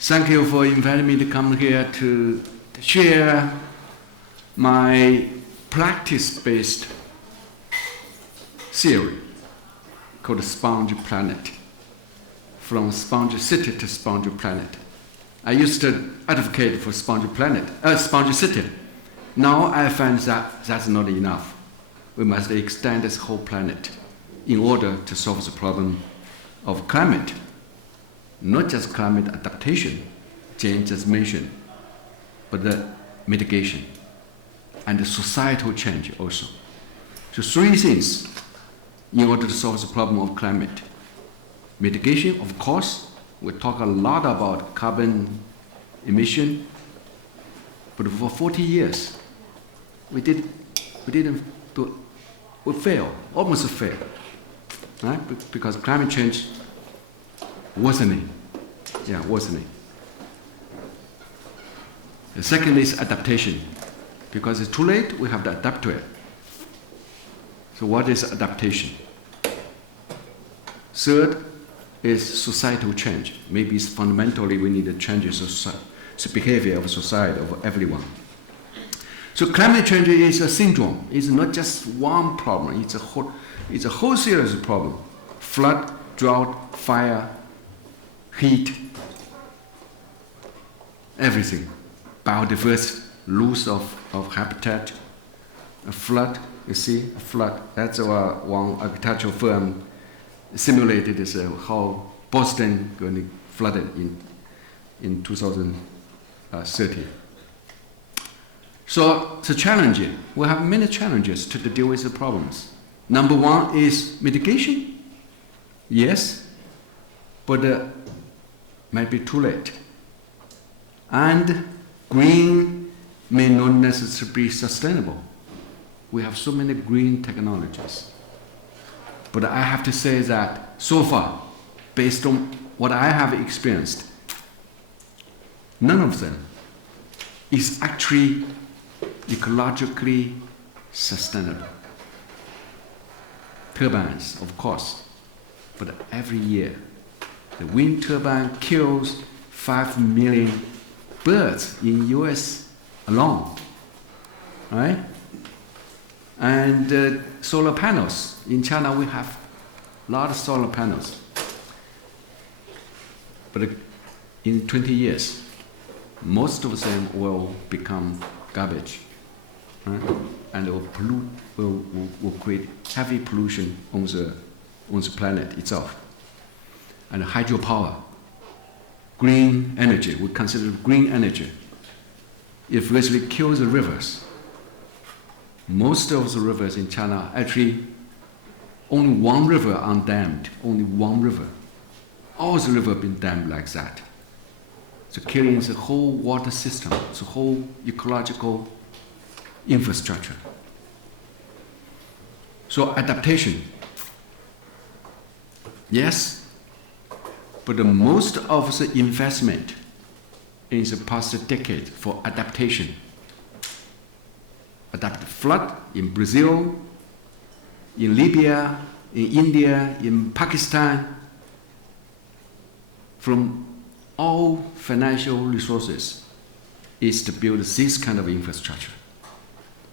Thank you for inviting me to come here to share my practice-based theory called Sponge Planet, from Sponge City to Sponge Planet. I used to advocate for Sponge City. Now I find that that's not enough. We must extend this whole planet in order to solve the problem of climate. Not just climate adaptation, Jane just mentioned, but the mitigation and the societal change also. So three things in order to solve the problem of climate. Mitigation, of course, we talk a lot about carbon emission, but for 40 years, we almost failed, right? Because climate change worsening. The second is adaptation. Because it's too late, we have to adapt to it. So what is adaptation? Third is societal change. Maybe it's fundamentally we need to change the behavior of society, of everyone. So climate change is a syndrome. It's not just one problem. It's a whole series of problems. Flood, drought, fire, heat, everything. Biodiversity, loss of habitat, a flood, you see, a flood. That's one architectural firm simulated this, how Boston going to flood in 2030. So it's challenging. We have many challenges to deal with the problems. Number one is mitigation. Yes, but might be too late. And green may not necessarily be sustainable. We have so many green technologies. But I have to say that so far, based on what I have experienced, none of them is actually ecologically sustainable. Turbines, of course, but every year, the wind turbine kills 5 million birds in US alone, right? And solar panels. In China, we have a lot of solar panels. But in 20 years, most of them will become garbage, right? And will create heavy pollution on the planet itself. And hydropower, green energy, we consider green energy. It really kills the rivers. Most of the rivers in China, actually, only one river undammed, only one river. All the rivers have been dammed like that. So killing the whole water system, the whole ecological infrastructure. So adaptation, yes, but the most of the investment in the past decade for adaptation, adapt flood in Brazil, in Libya, in India, in Pakistan, from all financial resources is to build this kind of infrastructure.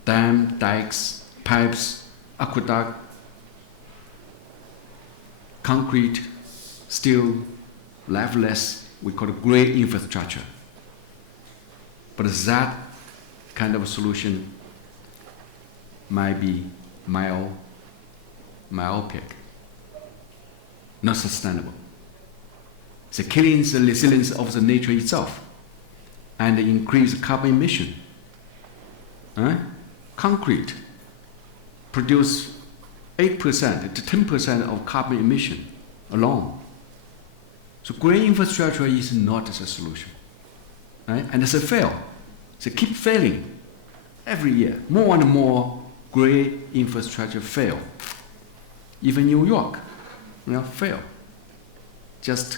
Dam, dikes, pipes, aqueduct, concrete, steel, lifeless, we call it great infrastructure. But that kind of solution might be myopic, not sustainable. The killing the resilience of the nature itself and increase carbon emission. Concrete produce 8% to 10% of carbon emission alone. So green infrastructure is not the solution, right? And it's a fail. They keep failing every year. More and more green infrastructure fail. Even New York, fail. Just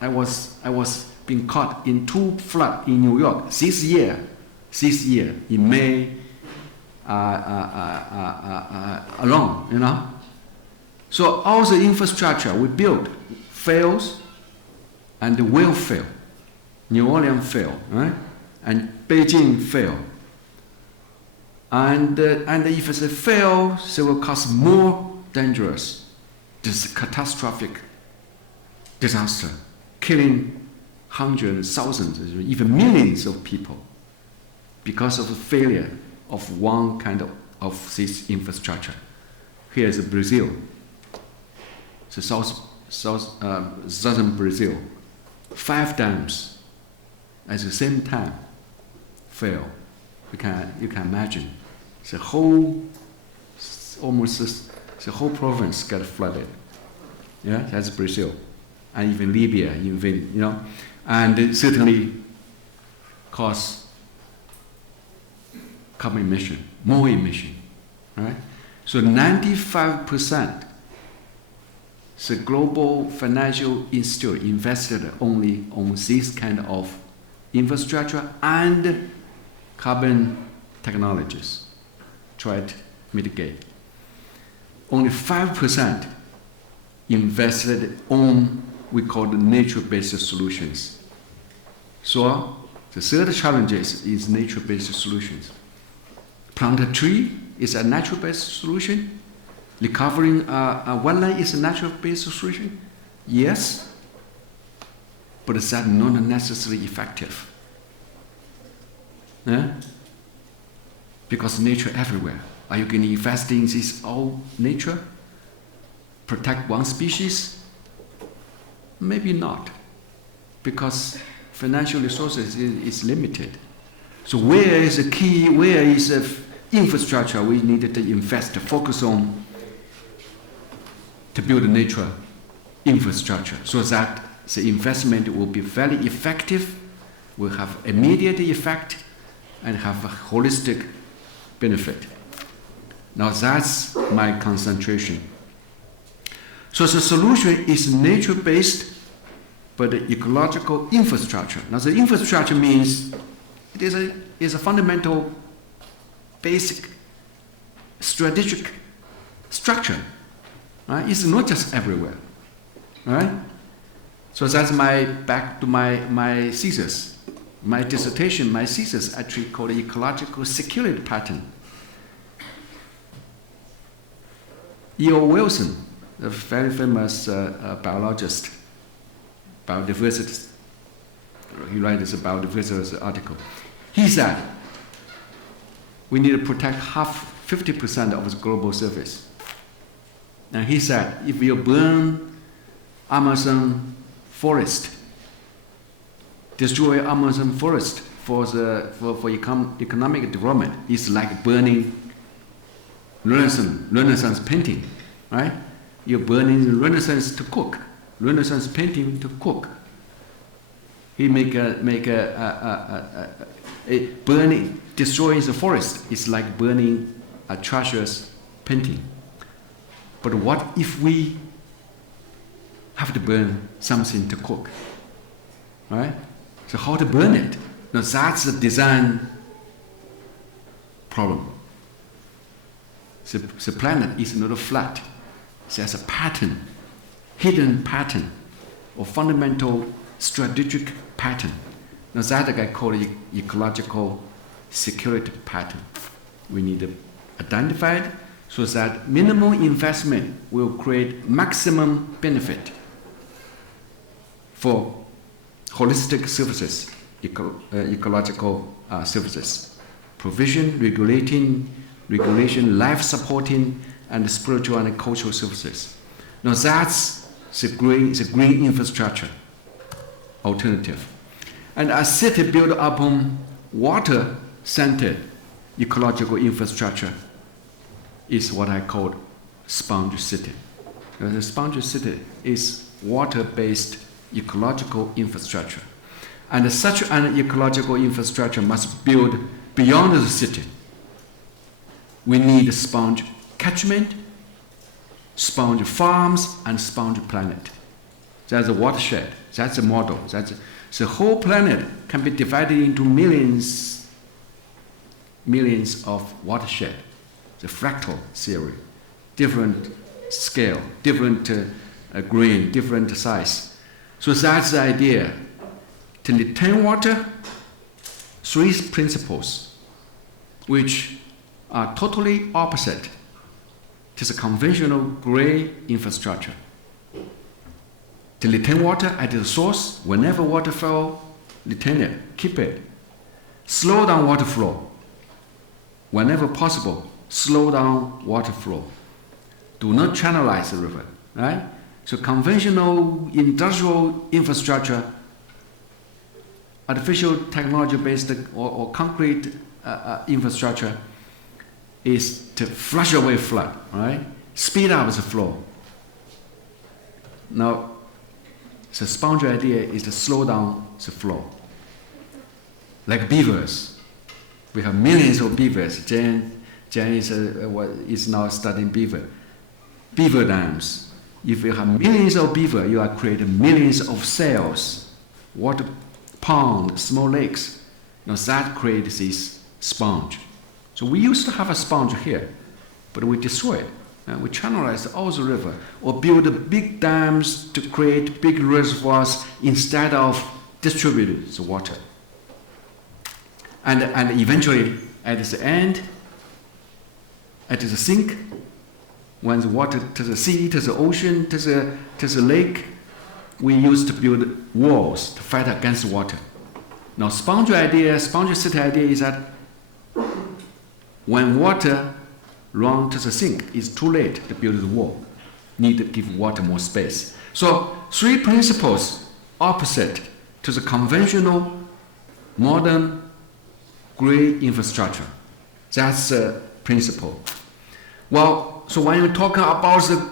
I was being caught in 2 floods in New York this year in May alone, So all the infrastructure we built fails and will fail. New Orleans fail, right? And Beijing fail. And if it's a fail, it will cause more dangerous, this catastrophic disaster, killing hundreds, thousands, even millions of people because of the failure of one kind of this infrastructure. Here is Brazil, the southern Brazil, 5 dams at the same time fail. You can imagine the whole province got flooded. Yeah, that's Brazil, and even Libya, and it certainly cause carbon emission, more emission, right? So 95% the global financial institute invested only on this kind of infrastructure and carbon technologies, tried to mitigate. Only 5% invested on we call the nature-based solutions. So the third challenge is nature-based solutions. Plant a tree is a natural-based solution. Recovering a wetland is a natural-based solution. Yes, but is that not necessarily effective? Yeah? Because nature everywhere. Are you going to invest in this all nature? Protect one species? Maybe not, because financial resources is limited. So where is the key, where is the infrastructure we need to invest, to focus on to build a nature infrastructure so that the investment will be very effective, will have immediate effect, and have a holistic benefit. Now that's my concentration. So the solution is nature-based, but the ecological infrastructure. Now the infrastructure means it is a fundamental, basic, strategic structure. Right? It's not just everywhere. Right? So that's back to my thesis. My dissertation, my thesis actually called ecological security pattern. E.O. Wilson, a very famous biologist, biodiversity, he writes a biodiversity article. He said, we need to protect 50% of the global surface. And he said, if you burn Amazon forest, destroy Amazon forest for economic development, it's like burning Renaissance painting, right? You're burning Renaissance to cook, Renaissance painting to cook. He burning, destroying the forest is like burning a treacherous painting. But what if we have to burn something to cook, right? So how to burn it? Now that's the design problem. The planet is not flat. There's a pattern, hidden pattern, or fundamental strategic pattern. Now that I call it ecological security pattern. We need to identify it so that minimal investment will create maximum benefit for holistic services, ecological services, provision, regulation, life-supporting, and spiritual and cultural services. Now that's the green infrastructure alternative. And a city built upon water-centered ecological infrastructure is what I call sponge city. The sponge city is water-based ecological infrastructure. And such an ecological infrastructure must build beyond the city. We need sponge catchment, sponge farms, and sponge planet. That's a watershed. That's a model. The whole planet can be divided into millions of watershed. The fractal theory, different scale, different grain, different size. So that's the idea. To retain water, 3 principles which are totally opposite to the conventional gray infrastructure. To retain water at the source, whenever water flow, retain it, keep it. Slow down water flow. Whenever possible, slow down water flow. Do not channelize the river, right? So conventional industrial infrastructure, artificial technology-based or concrete infrastructure is to flush away flood, right? Speed up the flow. Now, the sponge idea is to slow down the flow. Like beavers. We have millions of beavers. Jan is now studying beaver dams. If you have millions of beaver, you are creating millions of cells, water ponds, small lakes. Now that creates this sponge. So we used to have a sponge here, but we destroy it. We channelize all the river or build big dams to create big reservoirs instead of distributing the water. And eventually, at the end, at the sink, when the water to the sea, to the ocean, to the lake, we used to build walls to fight against water. Now, sponge city idea is that when water runs to the sink, it's too late to build the wall. Need to give water more space. So, 3 principles opposite to the conventional, modern, gray infrastructure. That's the principle. Well, so when you're talking about the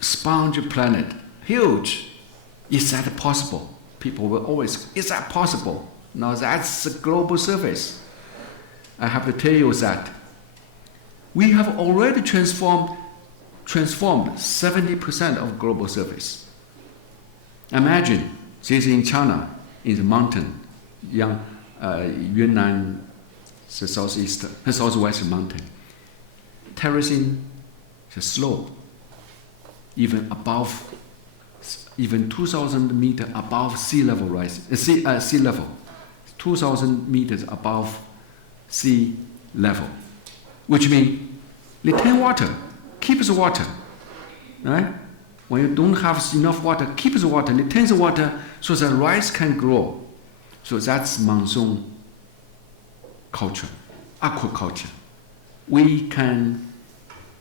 sponge planet, huge, is that possible? People will always, is that possible? Now that's the global surface. I have to tell you that we have already transformed 70% of global surface. Imagine this in China, in the mountain, Yunnan, the southwest mountain, terracing the slope, even 2,000 meters above sea level rise, sea level, 2,000 meters above sea level, which means retain water, keep the water, right? When you don't have enough water, keep the water, retain the water so that rice can grow. So that's monsoon culture, aquaculture. We can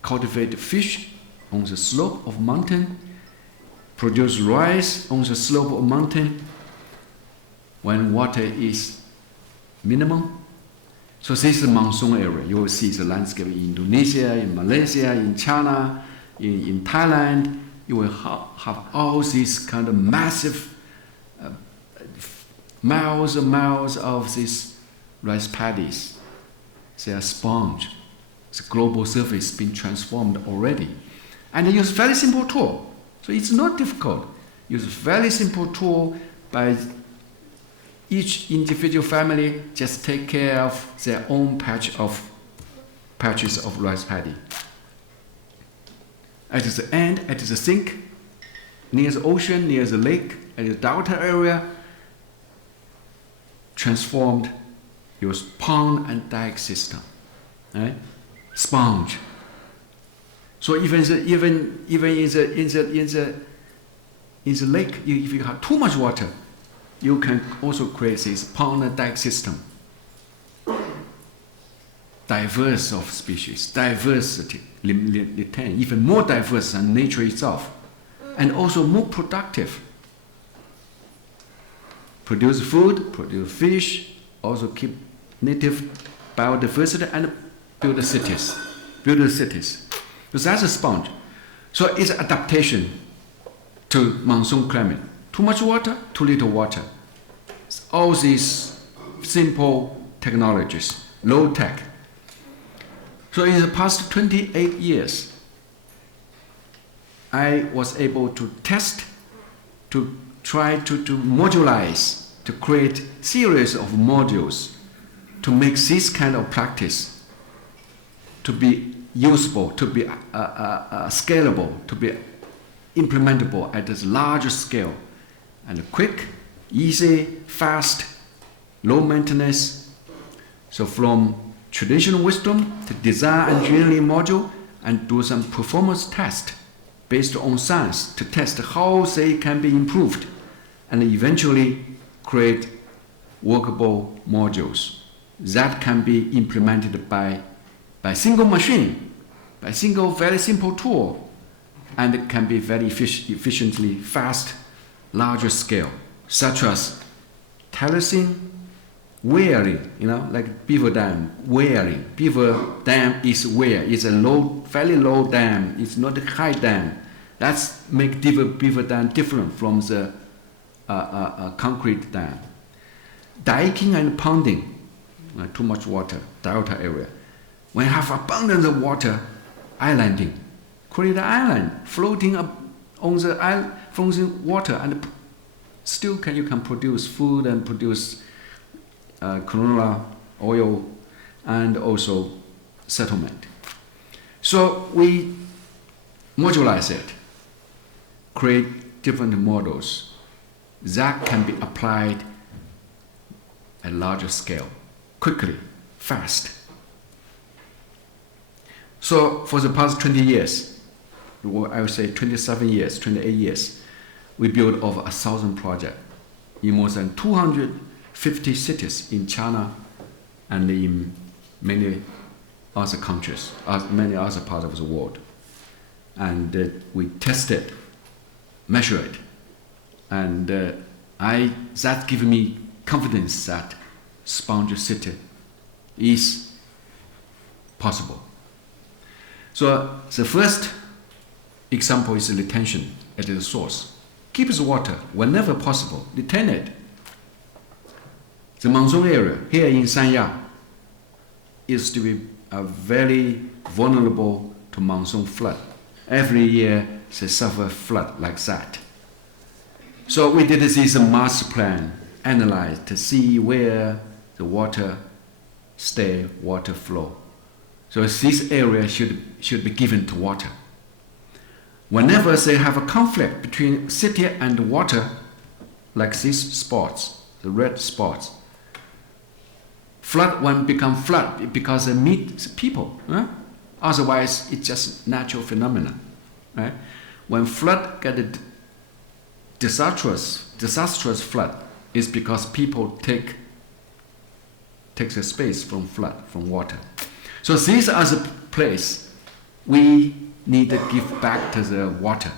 cultivate fish on the slope of mountain, produce rice on the slope of mountain when water is minimum. So this is the monsoon area. You will see the landscape in Indonesia, in Malaysia, in China, in Thailand. You will have all these kind of massive miles and miles of these rice paddies. They are sponge. The global surface has been transformed already. And they use very simple tool. So it's not difficult. Use very simple tool by each individual family just take care of their own patches of rice paddy. At the end, at the sink, near the ocean, near the lake, at the delta area, transformed your pond and dike system, right? Sponge. So even in the lake, if you have too much water, you can also create this pond and dike system. Diverse of species, diversity, even more diverse than nature itself, and also more productive. Produce food, produce fish, also keep native biodiversity and build cities. Because that's a sponge. So it's adaptation to monsoon climate. Too much water, too little water. All these simple technologies, low tech. So in the past 28 years, I was able to test, to try to modularize, to create series of modules to make this kind of practice to be usable, to be scalable, to be implementable at this larger scale and quick, easy, fast, low maintenance. So from traditional wisdom to design engineering module and do some performance test based on science to test how they can be improved and eventually create workable modules that can be implemented by single machine, by single very simple tool, and it can be very efficiently fast, larger scale, such as terracing, wearing, like beaver dam, wearing. Beaver dam is wear. It's a low, very low dam. It's not a high dam. That's make beaver dam different from the concrete dam. Diking and ponding, too much water, delta area. When you have abundance of water, islanding, create an island floating up on the island from the water, and still you can produce food and produce canola oil and also settlement. So we modularize it, create different models that can be applied at larger scale, quickly, fast. So for the past 20 years, I would say 27 years, 28 years, we built over 1,000 projects in more than 250 cities in China and in many other countries, many other parts of the world. And we tested, measured, and that gives me confidence that sponge city is possible. So the first example is retention at the source. Keep the water whenever possible, retain it. The Monsoon area here in Sanya is to be very vulnerable to monsoon flood. Every year they suffer flood like that. So we did this master plan, analyze to see where the water stay, water flow. So this area should be given to water. Whenever they have a conflict between city and water, like these spots, the red spots, flood when become flood because they meet people. Otherwise, it's just natural phenomenon. Right? When flood get a disastrous flood, it's because people take the space from flood, from water. So these are the place we need to give back to the water.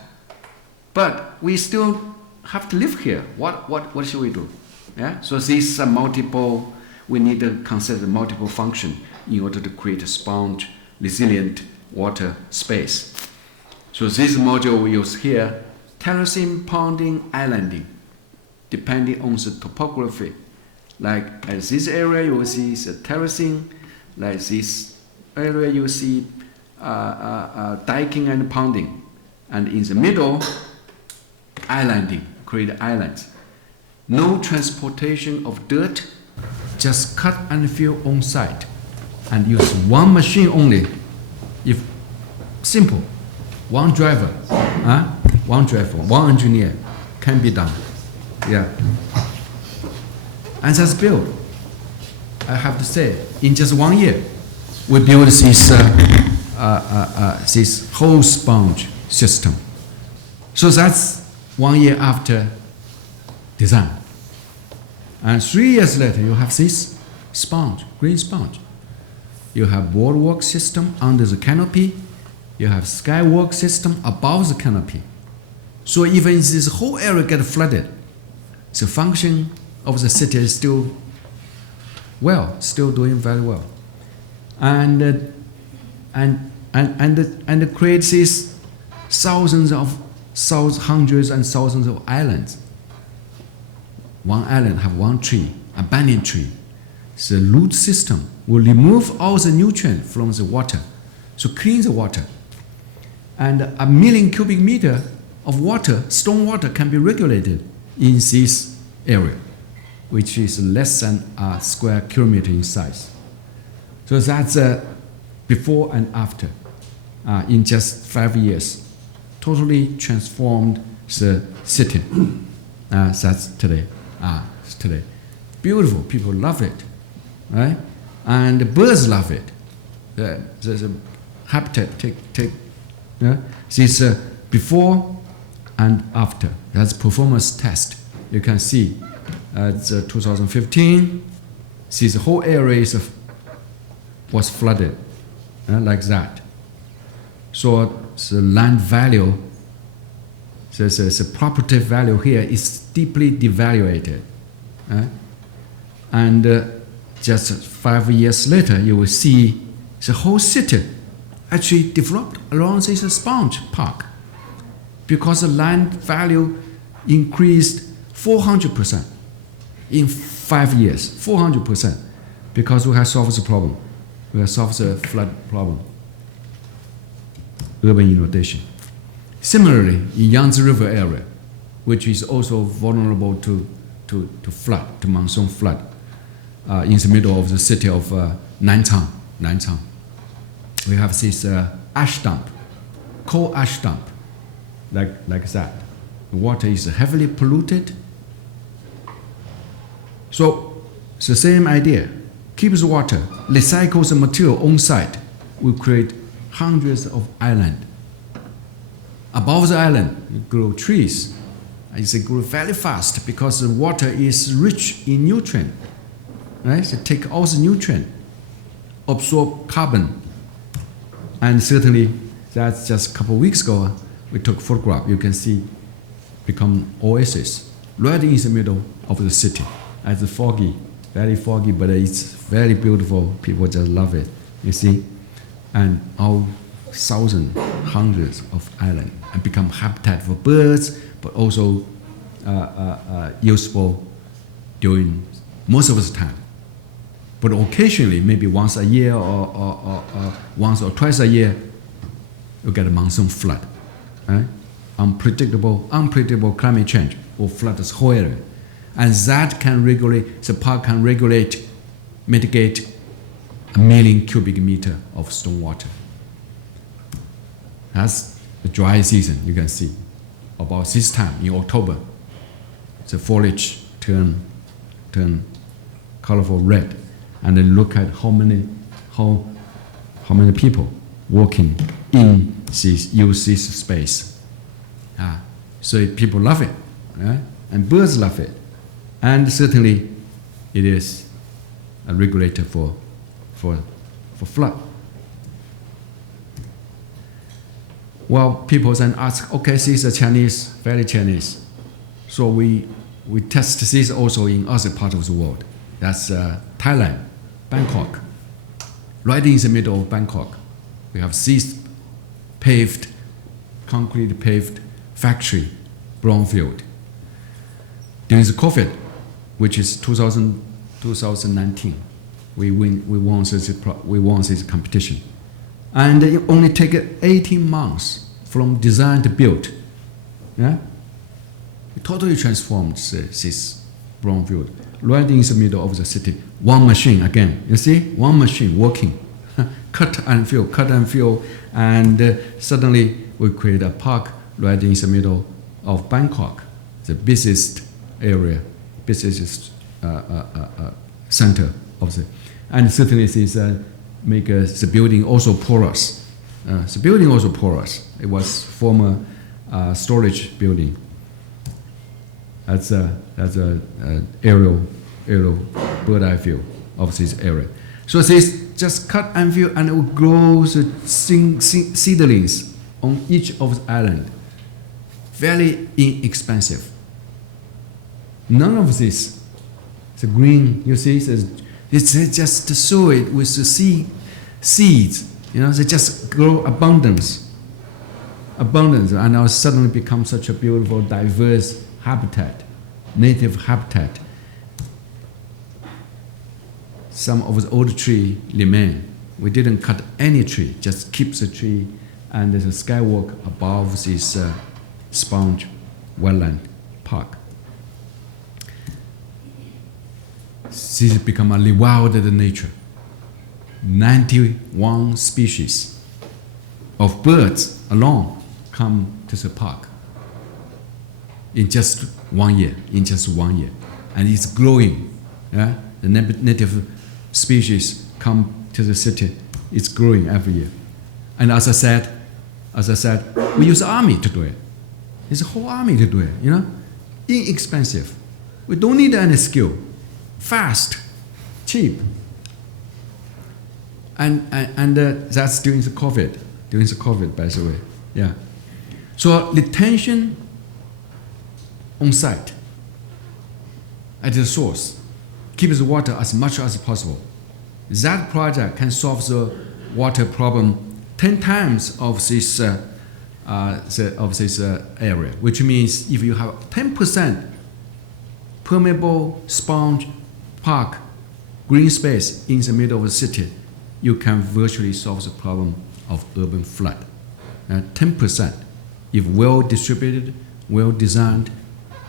But we still have to live here. What should we do? Yeah? So these are multiple, we need to consider multiple function in order to create a sponge, resilient water space. So this module we use here, terracing, ponding, islanding, depending on the topography. Like at this area you will see the terracing, like this area you see diking and ponding, and in the middle, islanding, create islands. No transportation of dirt, just cut and fill on site, and use one machine only. If simple, one driver, one engineer, can be done. Yeah, and that's built. I have to say, in just 1 year, we built this whole sponge system. So that's 1 year after design. And 3 years later, you have this sponge, green sponge. You have boardwalk system under the canopy. You have skywalk system above the canopy. So even if this whole area gets flooded, the function of the city is still doing very well. And creates these hundreds and thousands of islands. One island have one tree, a banyan tree. The root system will remove all the nutrients from the water, so clean the water. And 1 million cubic meter of water, storm water, can be regulated in this area, which is less than a square kilometer in size. So that's before and after, in just 5 years, totally transformed the city. That's today. It's today. Beautiful. People love it, right? And the birds love it. There's a habitat. Yeah? This before and after. That's performance test. You can see it's 2015. See, the whole area was flooded, like that. So the land value, the property value here is deeply devaluated. And just 5 years later, you will see the whole city actually developed around this sponge park, because the land value increased 400% in 5 years, 400%, because we have solved the problem. We have solved the flood problem, urban inundation. Similarly, in Yangtze River area, which is also vulnerable to flood, to monsoon flood, in the middle of the city of Nanchang. We have this ash dump, coal ash dump, like that. The water is heavily polluted. So it's the same idea. Keep the water, recycle the material on site. We create hundreds of islands. Above the island, you grow trees. They grow very fast because the water is rich in nutrient. Right? They take all the nutrient, absorb carbon. And certainly, that's just a couple of weeks ago, we took photograph. You can see become oasis right in the middle of the city. It's foggy, very foggy, but it's very beautiful. People just love it. You see, and all thousands, hundreds of islands, and become habitat for birds, but also useful during most of the time. But occasionally, maybe once a year or once or twice a year, you get a monsoon flood. Right? Unpredictable climate change will flood this whole area. And that can regulate, the park can mitigate 1 million cubic meter of storm water. That's the dry season, you can see. About this time, in October, the foliage turn colorful red. And then look at how many people walking in use this space. So people love it, and birds love it. And certainly, it is a regulator for flood. Well, people then ask, okay, this is Chinese, very Chinese. So we test this also in other parts of the world. That's Thailand, Bangkok. Right in the middle of Bangkok, we have this concrete paved factory, brownfield. During the COVID, which is 2019, we won this competition. And it only take 18 months from design to build. Yeah? It totally transformed this brownfield, right in the middle of the city. One machine again, you see? One machine working. cut and fill, and suddenly we create a park right in the middle of Bangkok, the busiest area, busiest center of the, and certainly this make the building also porous. The building also porous. It was former storage building. That's a aerial bird eye view of this area. So this just cut and fill, and it will grow the seedlings on each of the island. Very inexpensive. None of this, the green, you see, it's just sow it with the seeds. You know, they just grow abundance, and now suddenly become such a beautiful, diverse habitat, native habitat. Some of the old tree remain. We didn't cut any tree, just keep the tree, and there's a skywalk above this sponge wetland park. This has become a rewilded nature. 91 species of birds alone come to the park. in just 1 year, and it's growing. Yeah? The native species come to the city, it's growing every year. And as I said, we use army to do it. It's a whole army to do it, inexpensive. We don't need any skill, fast, cheap. And that's during the COVID, by the way. Yeah. So retention on site at the source keeps the water as much as possible. That project can solve the water problem 10 times of this area, which means if you have 10% permeable sponge park green space in the middle of the city, you can virtually solve the problem of urban flood. 10%, if well distributed, well designed,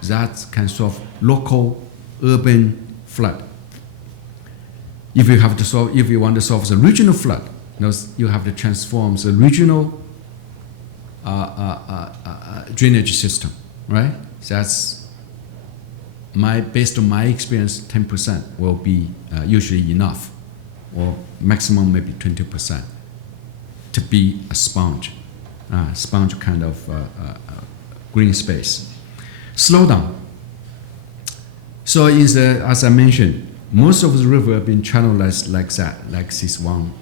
that can solve local urban flood. If you want to solve the regional flood, you have to transform the regional drainage system, right? That's based on my experience, 10% will be usually enough, or maximum maybe 20% to be a sponge kind of green space. Slow down. So as I mentioned, most of the river have been channelized like that, like this one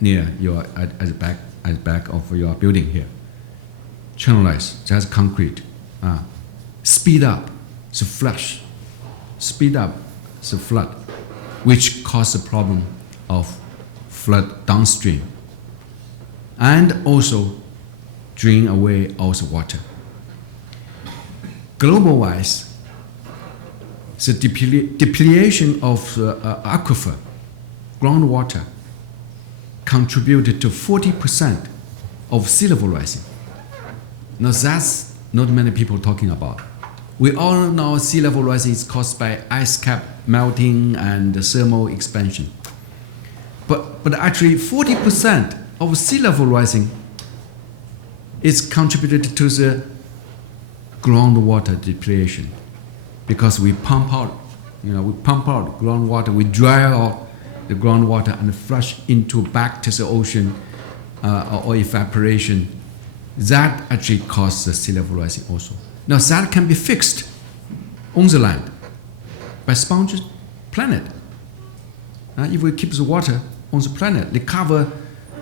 near your at the back of your building here. Channelized, just concrete. Speed up the flush. Speed up the flood, which cause the problem of flood downstream, and also drain away all the water. Global-wise, the depletion of aquifer, groundwater, contributed to 40% of sea level rising. Now that's not many people talking about. We all know sea level rising is caused by ice cap melting and thermal expansion. But actually 40% of sea level rising is contributed to the groundwater depletion, because we pump out groundwater, we dry out the groundwater and flush back to the ocean or evaporation. That actually causes the sea level rising also. Now that can be fixed on the land by sponge planet. If we keep the water on the planet, recover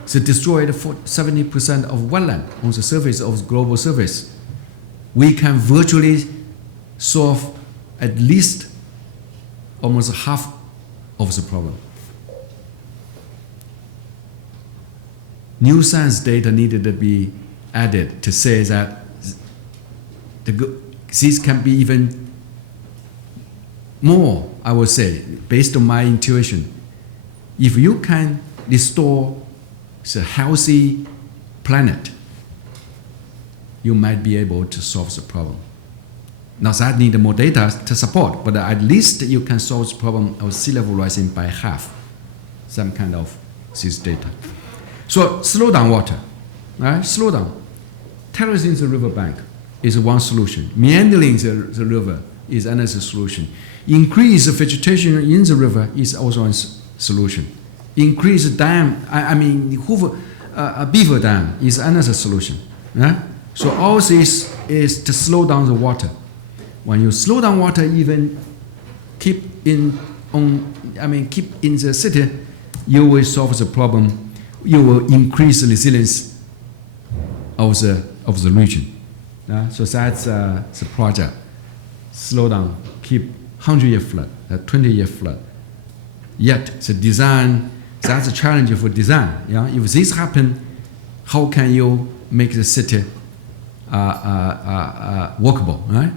the destroyed 70% of wetland on the surface of the global surface, we can virtually solve at least almost half of the problem. New science data needed to be added to say that this can be even more, I would say, based on my intuition. If you can restore the healthy planet, you might be able to solve the problem. Now that need more data to support, but at least you can solve the problem of sea level rising by half, some kind of this data. So slow down water, right? Slow down. Terracing the riverbank is one solution. Meandering the river is another solution. Increase the vegetation in the river is also a solution. Increase the dam, beaver dam is another solution. Right? So all this is to slow down the water. When you slow down water, even keep in the city, you will solve the problem. You will increase the resilience of the region. So that's the project. Slow down, keep 100-year flood, 20-year flood. Yet the design, that's a challenge for design. If this happens, how can you make the city workable, right?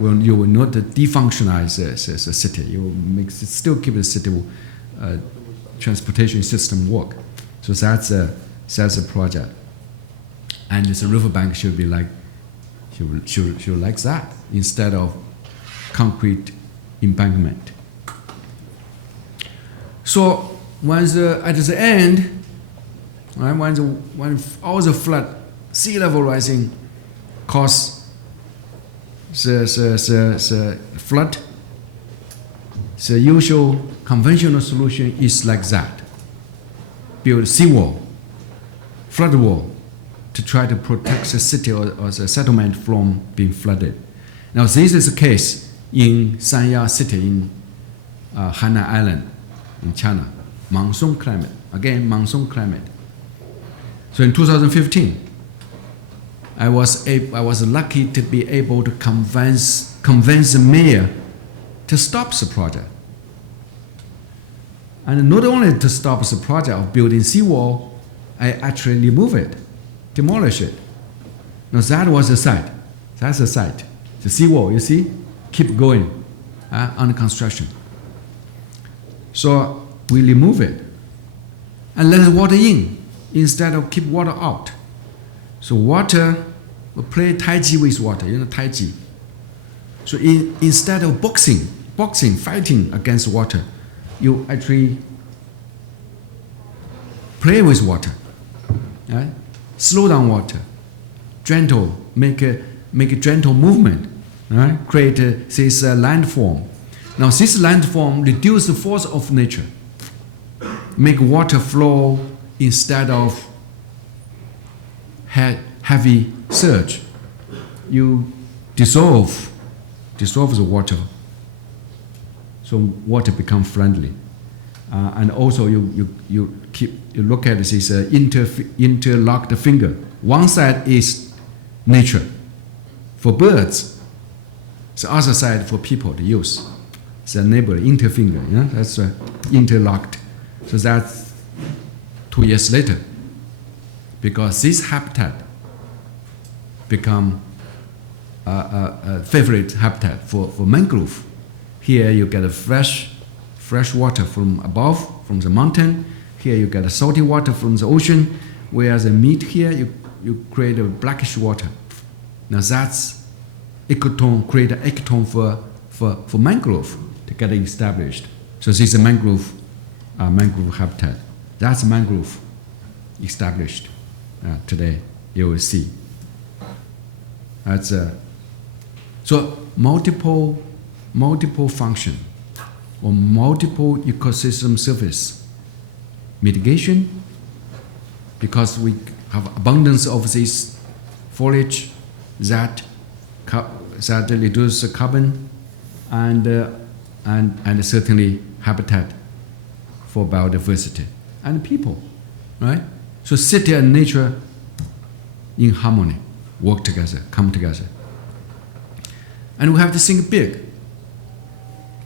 Well, you will not defunctionize the city. You will still keep the city transportation system work. So that's a project. And the riverbank should be like that instead of concrete embankment. So at the end, right, when all the flood, sea level rising, cause the flood. The usual conventional solution is like that. Build seawall, flood wall, to try to protect the city or the settlement from being flooded. Now this is the case in Sanya city in Hainan Island in China. Monsoon climate, again monsoon climate. So in 2015, I was lucky to be able to convince the mayor to stop the project. And not only to stop the project of building seawall, I actually remove it, demolish it. Now that was the site. That's the site. The seawall, you see, keep going under construction. So we remove it and let water in instead of keep water out. So water will play Tai Chi with water, Tai Chi. So instead of boxing, fighting against water, you actually play with water, right? Slow down water, gentle, make a gentle movement, right? Create this landform. Now this landform reduce the force of nature, make water flow instead of heavy surge. You dissolve the water, so water become friendly, and also you look at this interlocked finger. One side is nature for birds, the other side for people to use. The neighbor interfinger, that's interlocked. So that's 2 years later, because this habitat become a favorite habitat for mangrove. Here you get a fresh water from above, from the mountain. Here you get a salty water from the ocean. Whereas the meat here, you create a blackish water. Now that's ecotone, create an ecotone for mangrove to get established. So this is a mangrove habitat. That's mangrove established today. You will see. That's so multiple function or multiple ecosystem service. Mitigation, because we have abundance of this foliage that reduce the carbon, and certainly habitat for biodiversity and people, right? So city and nature in harmony, work together, come together. And we have to think big.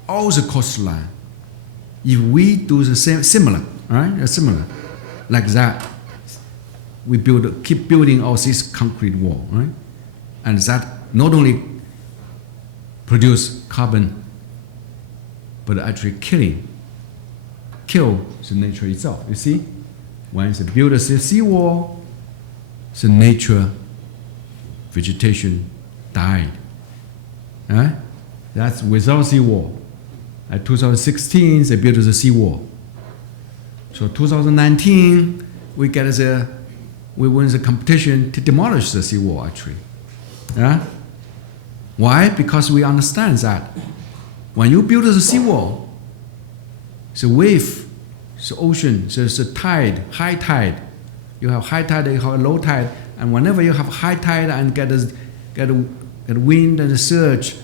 All the coastline, if we do the same, similar, right? Similar, like that, we keep building all this concrete wall, right? And that not only produce carbon, but actually kill the nature itself. You see, once you build a seawall, the nature, vegetation died. Right? That's without seawall. At 2016, they built the seawall. So 2019, we won the competition to demolish the seawall. Actually, yeah. Why? Because we understand that when you build the seawall, the wave, the ocean, the tide, high tide. You have high tide, you have low tide, and whenever you have high tide and get wind and the surge,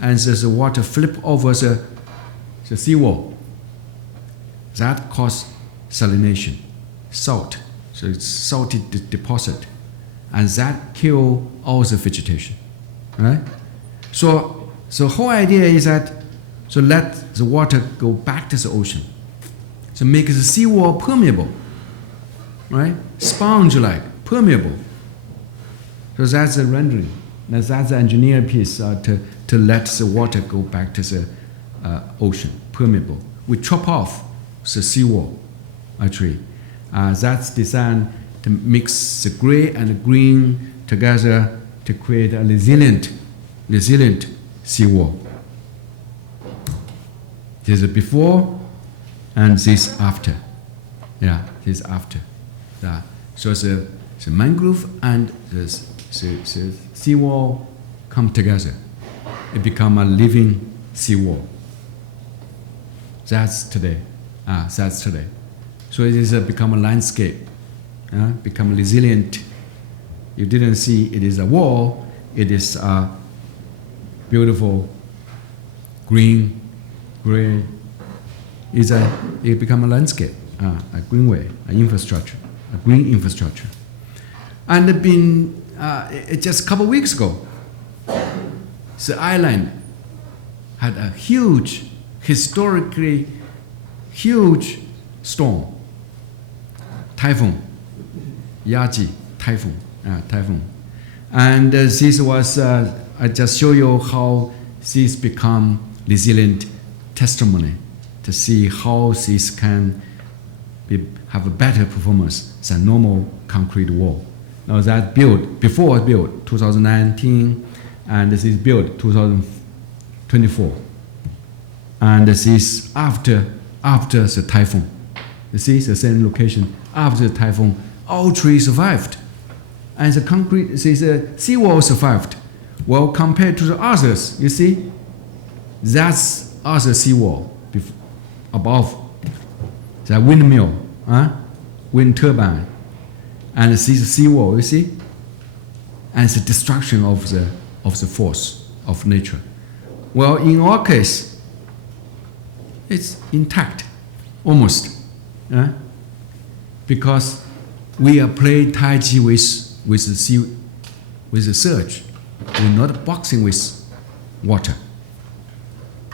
and the water flip over the seawall, that causes salination, salt. So it's salty deposit, and that kill all the vegetation, right? So whole idea is that let the water go back to the ocean, so make the seawall permeable, right? Sponge-like, permeable. So that's the rendering. That's the engineer piece to let the water go back to the ocean, permeable. We chop off the seawall, actually. That's designed to mix the gray and the green together to create a resilient seawall. This is before and this after. Yeah, this after. Yeah. So the mangrove and So seawall come together. It become a living seawall. That's today. That's today. So it is become a landscape, become resilient. You didn't see it is a wall. It is a beautiful green, gray. It become a landscape, a greenway, an infrastructure, a green infrastructure. And just a couple of weeks ago, the island had a huge, historically huge storm, typhoon, Yaji typhoon. And this was, I just show you how this become resilient testimony to see how this can have a better performance than normal concrete wall. Now that before built 2019, and this is built 2024. And this is after the typhoon. You see the same location after the typhoon. All trees survived, and the concrete, the seawall survived. Well, compared to the others, you see, that's other seawall above the windmill, wind turbine, and this is the seawall. You see, and it's the destruction of the force of nature. Well, in our case, it's intact, almost, because we are playing Tai Chi with the surge. We're not boxing with water.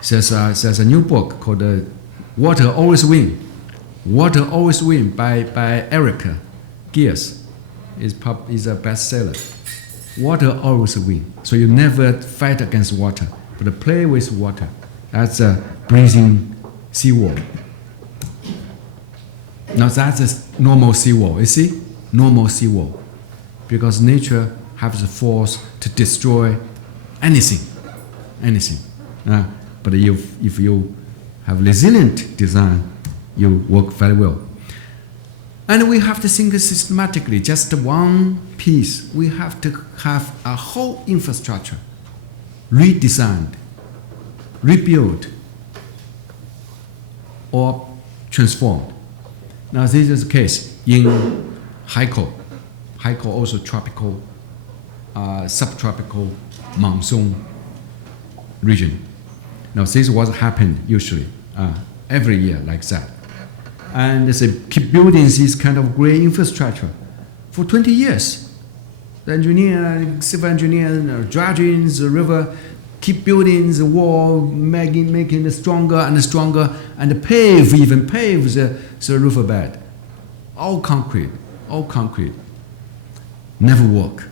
There's a new book called "Water Always Win." "Water Always Win" by Erica Gears. Is a bestseller. Water always win. So you never fight against water, but play with water. That's a breathing seawall. Now that's a normal seawall. You see, normal seawall, because nature has the force to destroy anything. But if you have resilient design, you work very well. And we have to think systematically, just one piece. We have to have a whole infrastructure redesigned, rebuilt, or transformed. Now this is the case in Haikou. Haikou also tropical, subtropical monsoon region. Now this was happened usually every year like that. And they keep building this kind of great infrastructure for 20 years. The engineer, civil engineer, dredging the river, keep building the wall, making it stronger and stronger, and even pave the riverbed. All concrete. Never work.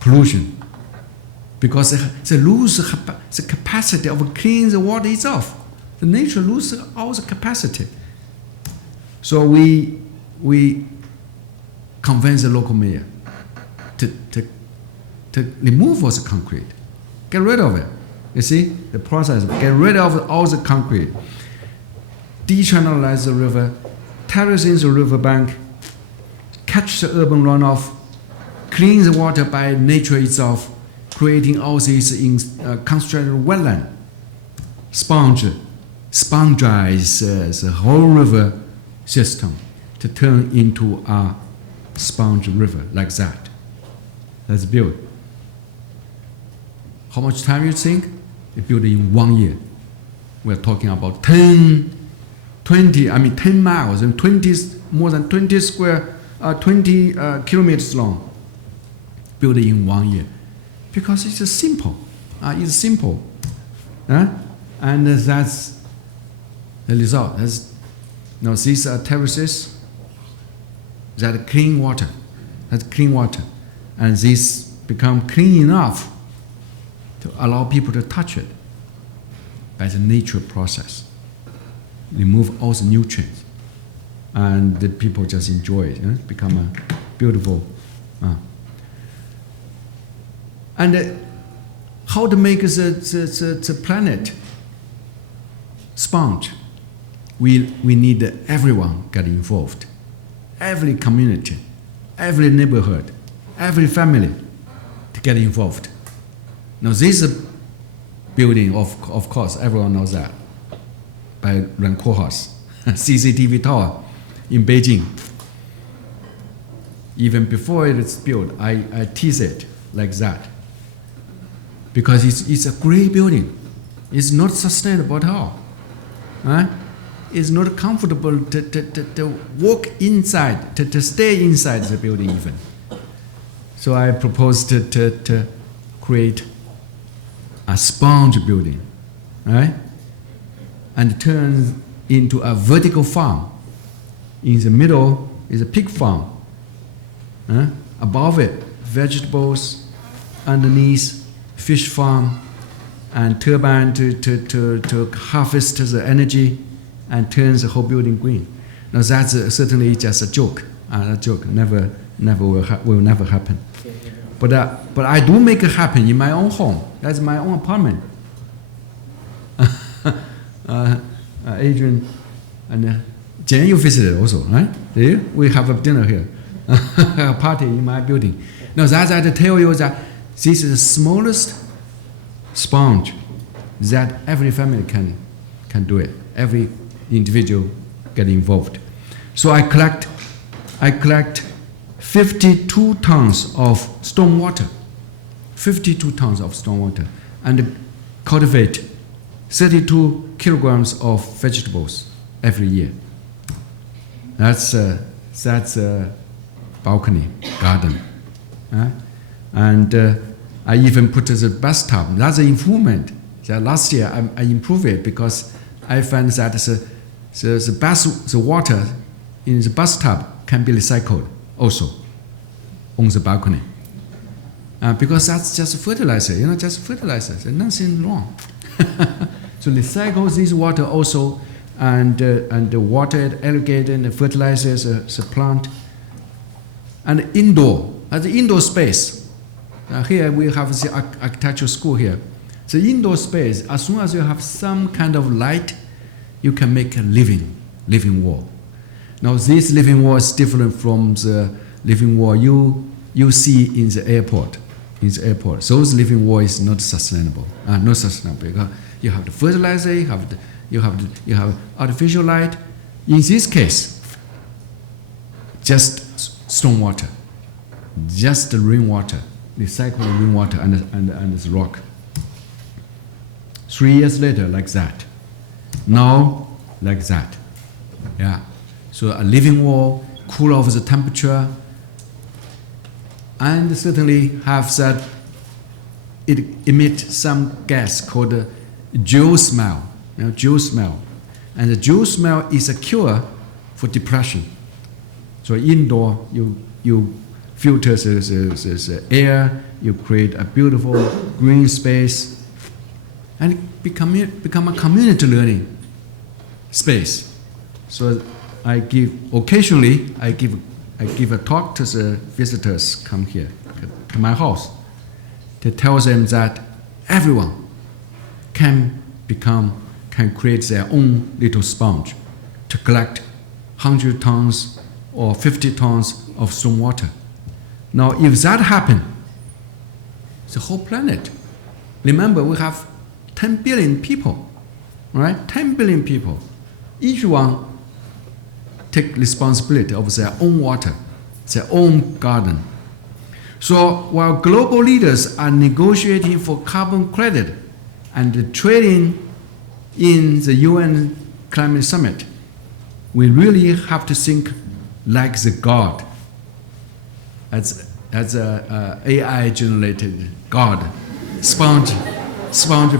Pollution. Because they lose the capacity of cleaning the water itself. The nature loses all the capacity. So we convince the local mayor to remove all the concrete, get rid of it. You see the process, get rid of all the concrete, dechannelize the river, terracing the riverbank, catch the urban runoff, clean the water by nature itself, creating all these constructed wetland, spongize the whole river system to turn into a sponge river like that. That's built. How much time you think? It built in 1 year. We're talking about 10 miles and more than 20 kilometers long. Built in 1 year. Because it's simple. It's simple. And that's the result. Now these are terraces that clean water. And these become clean enough to allow people to touch it by the nature process. Remove all the nutrients. And the people just enjoy it. Become a beautiful. And how to make the planet sponge? We need everyone get involved. Every community, every neighborhood, every family to get involved. Now this building, of course, everyone knows that, by Ranko House, CCTV tower in Beijing. Even before it is built, I tease it like that. Because it's a great building. It's not sustainable at all. Right? It's not comfortable to walk inside, to stay inside the building even. So I proposed to create a sponge building, right? And turn into a vertical farm. In the middle is a pig farm. Above it, vegetables. Underneath, fish farm, and turbine to harvest the energy and turn the whole building green. Now that's certainly just a joke. A joke will never happen. But I do make it happen in my own home. That's my own apartment. Adrian and Jian, you visited also, right? We have a dinner here, a party in my building. Now that's I tell you that this is the smallest sponge that every family can do it. Every individual get involved. So I collect 52 tons of stormwater, 52 tons of stormwater, and cultivate 32 kilograms of vegetables every year. That's a balcony garden, and I even put the bathtub. That's an improvement. That last year I improved it because I found that the water in the bathtub can be recycled also on the balcony. Because that's just fertilizer, just fertilizer. There's nothing wrong. So recycle this water also, and water it, irrigate it, and fertilizes the plant. And indoor, at the indoor space. Here we have the architectural school here. The indoor space, as soon as you have some kind of light, you can make a living wall. Now this living wall is different from the living wall you see in the airport. Those living wall is not sustainable. Because you have the fertilizer, you have artificial light. In this case, just stormwater, just the rainwater, recycle the rainwater and the rock. 3 years later, like that. Now, like that. Yeah. So a living wall, cool off the temperature, and certainly have that it emits some gas called geosmell. Geosmell. And the geosmell is a cure for depression. So indoor, you filter the air, you create a beautiful green space, and it become a community learning space. So occasionally I give a talk to the visitors come here to my house to tell them that everyone can create their own little sponge to collect 100 tons or 50 tons of stormwater. Now, if that happens, the whole planet, remember we have 10 billion people, right? 10 billion people. Each one take responsibility of their own water, their own garden. So while global leaders are negotiating for carbon credit and trading in the UN Climate Summit, we really have to think like the God, as a AI-generated God, sponge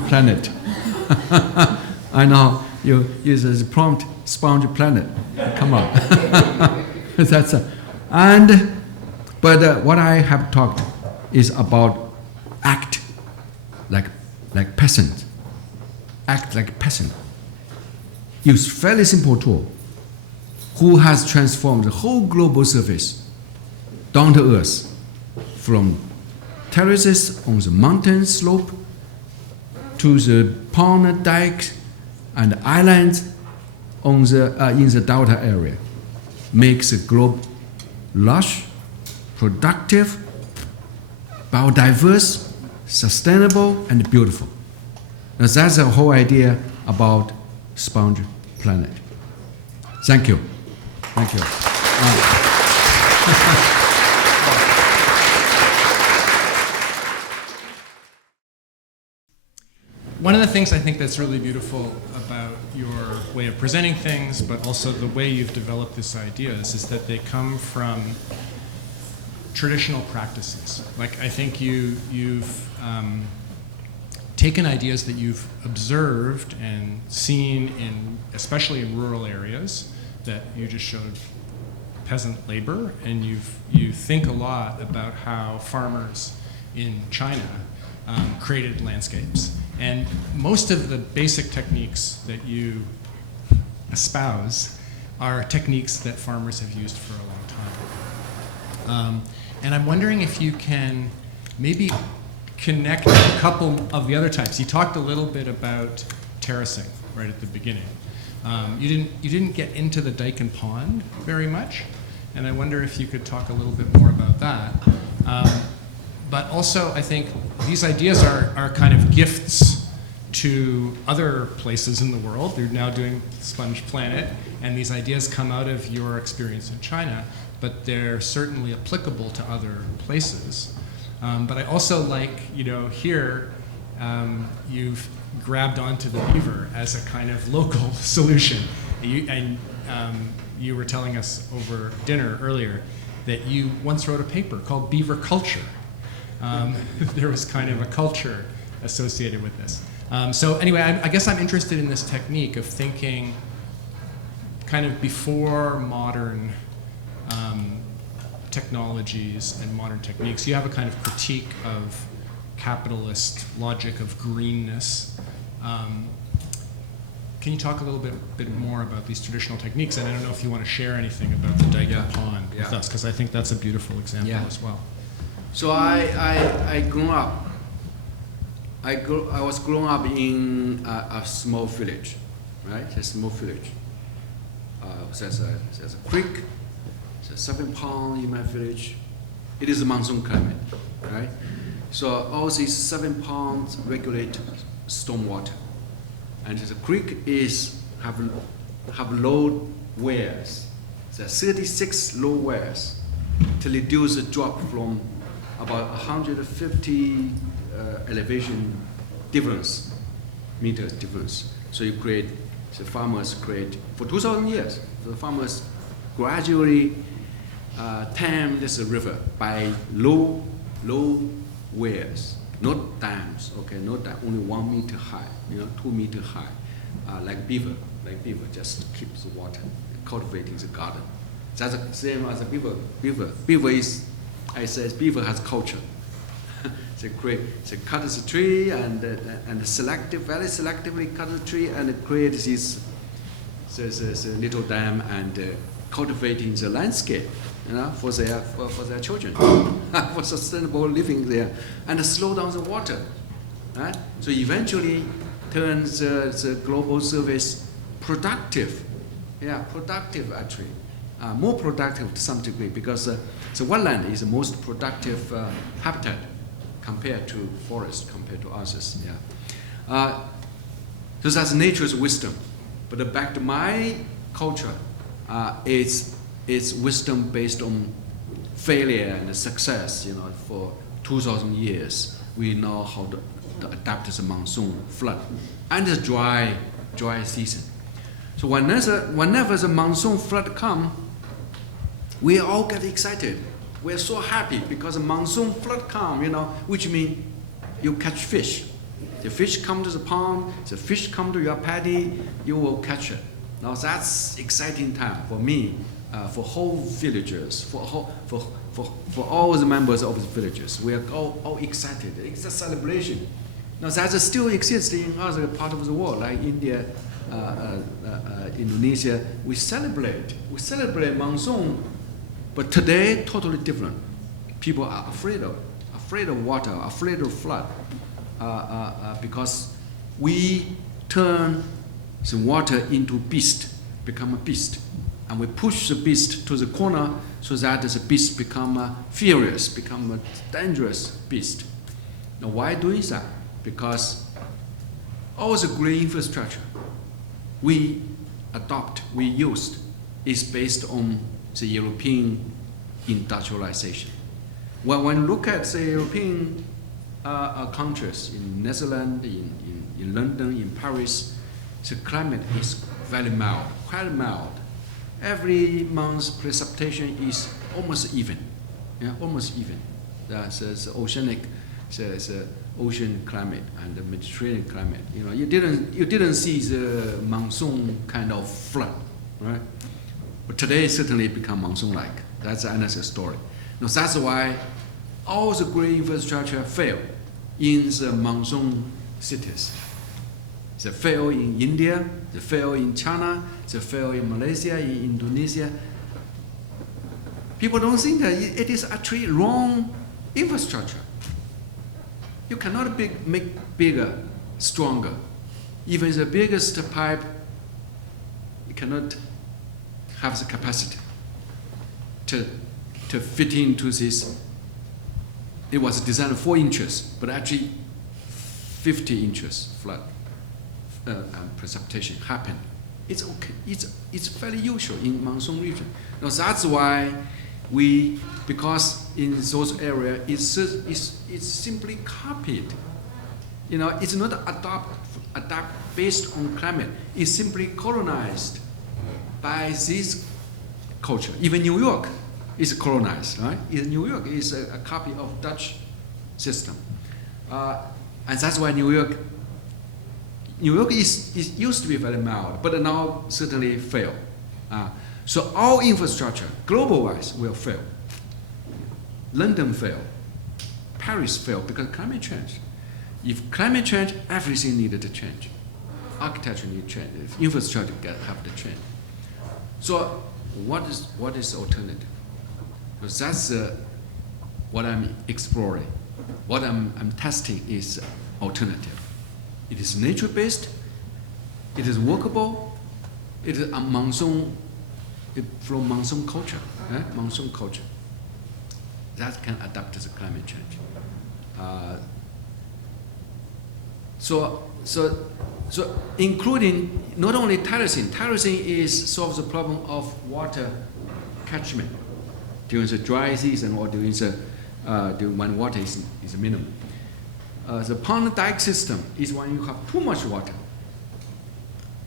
planet. I know you use the prompt sponge planet. Come on, but what I have talked is about act like peasant. Act like peasant. Use fairly simple tool. Who has transformed the whole global surface down to earth, from terraces on the mountain slope to the pond dikes and islands in the delta area, makes the globe lush, productive, biodiverse, sustainable, and beautiful. Now, that's the whole idea about Sponge Planet. Thank you. Thank you. One of the things I think that's really beautiful about your way of presenting things, but also the way you've developed these ideas, is that they come from traditional practices. Like, I think you've taken ideas that you've observed and seen especially in rural areas that you just showed peasant labor, and you think a lot about how farmers in China created landscapes. And most of the basic techniques that you espouse are techniques that farmers have used for a long time. And I'm wondering if you can maybe connect a couple of the other types. You talked a little bit about terracing right at the beginning. You didn't get into the dike and pond very much, and I wonder if you could talk a little bit more about that. But also, I think these ideas are kind of gifts to other places in the world. You're now doing Sponge Planet, and these ideas come out of your experience in China, but they're certainly applicable to other places. But I also like, here you've grabbed onto the beaver as a kind of local solution. You were telling us over dinner earlier that you once wrote a paper called Beaver Culture. There was kind of a culture associated with this. So anyway, I guess I'm interested in this technique of thinking kind of before modern technologies and modern techniques. You have a kind of critique of capitalist logic of greenness. Can you talk a little bit more about these traditional techniques? And I don't know if you want to share anything about the dike and pond with us, because I think that's a beautiful example as well. So I grew up. I was grown up in a small village, right? A small village. There's a creek, there's a 7 pond in my village. It is a monsoon climate, right? So all these 7 ponds regulate stormwater, and the creek have low wells. There are 36 low wells to reduce the drop from about 150 elevation difference, meters difference. So the farmers create, for 2,000 years, the farmers gradually tame this river by low wells, not dams, okay, not dam, only 1 meter high, 2 meter high, like beaver just keeps the water, cultivating the garden. That's the same as a beaver. Beaver is, I said, beaver has culture. They cut the tree and very selectively cut the tree and create this little dam and cultivating the landscape, for their children, for sustainable living there, and slow down the water, right? So eventually turns the global service productive, productive actually. More productive to some degree, because the wetland is the most productive habitat compared to forest, compared to others. So that's nature's wisdom. But back to my culture, it's wisdom based on failure and success. For 2,000 years, we know how to adapt to the monsoon, flood, and the dry season. So whenever the monsoon flood come, we all get excited. We're so happy because the monsoon flood come, which means you catch fish. The fish come to the pond, the fish come to your paddy, you will catch it. Now that's exciting time for me, for whole villagers, for all the members of the villages. We are all excited. It's a celebration. Now that still exists in other parts of the world, like India, Indonesia. We celebrate monsoon. But today, totally different. People are afraid of water, afraid of flood, because we turn the water into become a beast. and we push the beast to the corner so that the beast become furious, become a dangerous beast. Now, why doing that? Because all the great infrastructure we used, is based on the European industrialization. When you look at the European countries, in Netherlands, in London, in Paris, the climate is very mild, quite mild. Every month's precipitation is almost even, almost even. That's the oceanic, the ocean climate and the Mediterranean climate. You didn't see the monsoon kind of flood, right? But today it certainly become monsoon-like. That's another story. Now that's why all the great infrastructure fail in the monsoon cities. They fail in India, they fail in China, they fail in Malaysia, in Indonesia. People don't think that it is actually wrong infrastructure. You cannot make bigger, stronger. Even the biggest pipe, you cannot have the capacity to fit into this. It was designed 4 inches, but actually 50 inches flood precipitation happened. It's okay. It's very usual in monsoon region. Now that's why because in those areas it's simply copied. It's not adapt based on climate. It's simply colonized by this culture. Even New York is colonized, right? New York is a copy of Dutch system, and that's why New York is used to be very mild, but now certainly fail. So all infrastructure, global-wise, will fail. London fail, Paris fail because climate change. If climate change, everything needed to change. Architecture need to change. Infrastructure have to change. So what is alternative? Because that's what I'm exploring. What I'm testing is alternative. It is nature-based. It is workable. It is a monsoon, from monsoon culture, right? Monsoon culture. That can adapt to the climate change. So including not only terracing. Terracing solves the problem of water catchment during the dry season or during when water is minimum. The pond dike system is when you have too much water.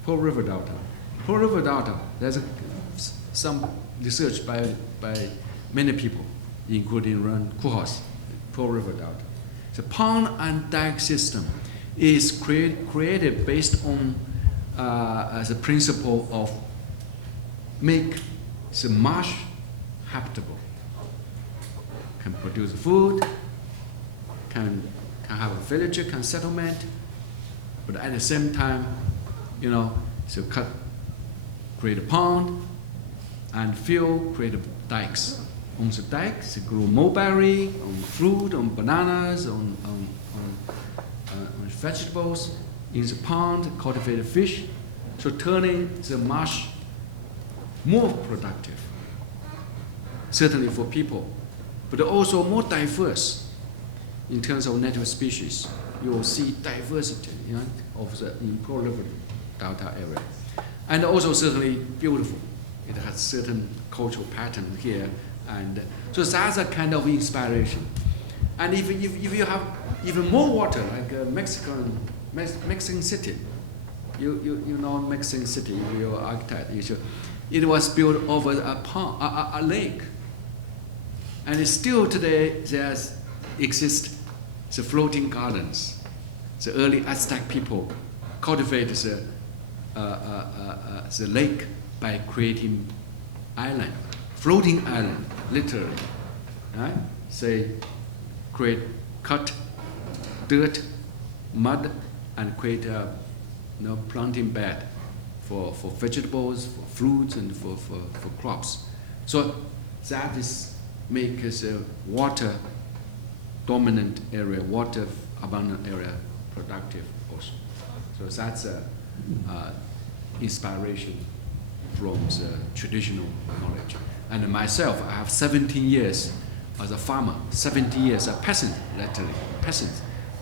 Pearl River Delta. Pearl River Delta, there's some research by many people, including Ron Koolhaas, Pearl River Delta. The pond and dike system is created based on the principle of make the marsh habitable. Can produce food, can have a villager, can settlement, but at the same time, so create a pond and create dikes. On the dikes, they grow mulberry, on fruit, on bananas, on vegetables. In the pond, cultivate fish, so turning the marsh more productive, certainly for people, but also more diverse in terms of natural species. You will see diversity of the Pearl River Delta area. And also certainly beautiful. It has certain cultural pattern here. And so that's a kind of inspiration. And if you have even more water, like Mexican City, you know Mexican City, you're an architect, it was built over a lake. And still today there exist the floating gardens. The early Aztec people cultivated the lake by creating island, floating island, literally. Right? They cut dirt, mud, and create a planting bed for vegetables, for fruits, and for crops. So that makes a water dominant area, water abundant area productive also. So that's inspiration from the traditional knowledge. And myself, I have 17 years as a farmer, 17 years a peasant, literally peasant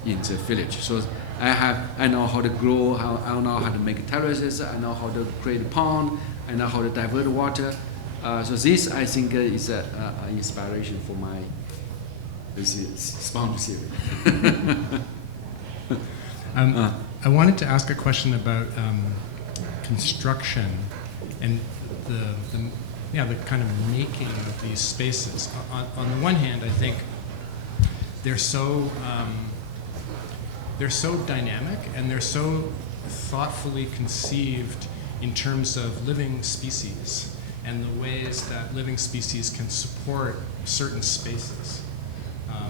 in the village. So I know how to grow, I know how to make terraces, I know how to create a pond, I know how to divert water. So this, I think, is an inspiration for my sponge theory. I wanted to ask a question about construction and the kind of making of these spaces. On the one hand, I think they're so dynamic and they're so thoughtfully conceived in terms of living species and the ways that living species can support certain spaces,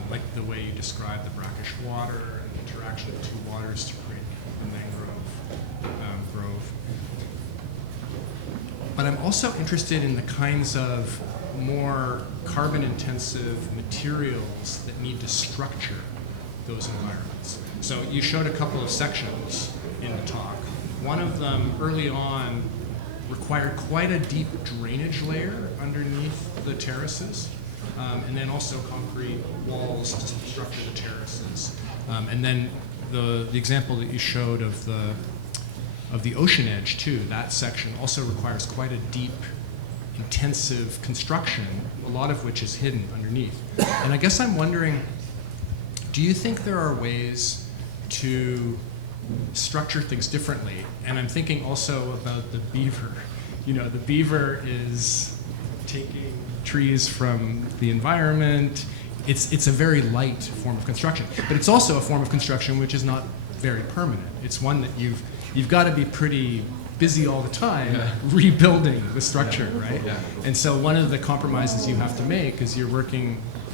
like the way you describe the brackish water and the interaction of two waters to create the mangrove grove. But I'm also interested in the kinds of more carbon-intensive materials that need to structure those environments. So you showed a couple of sections in the talk. One of them, early on, required quite a deep drainage layer underneath the terraces, and then also concrete walls to structure the terraces. And then the example that you showed of the ocean edge too, that section also requires quite a deep, intensive construction, a lot of which is hidden underneath. And I guess I'm wondering, do you think there are ways to structure things differently? And I'm thinking also about the beaver. You know, the beaver is taking trees from the environment. It's a very light form of construction, but it's also a form of construction which is not very permanent. It's one that you've got to be pretty busy all the time rebuilding the structure, right? Yeah. And so one of the compromises you have to make is you're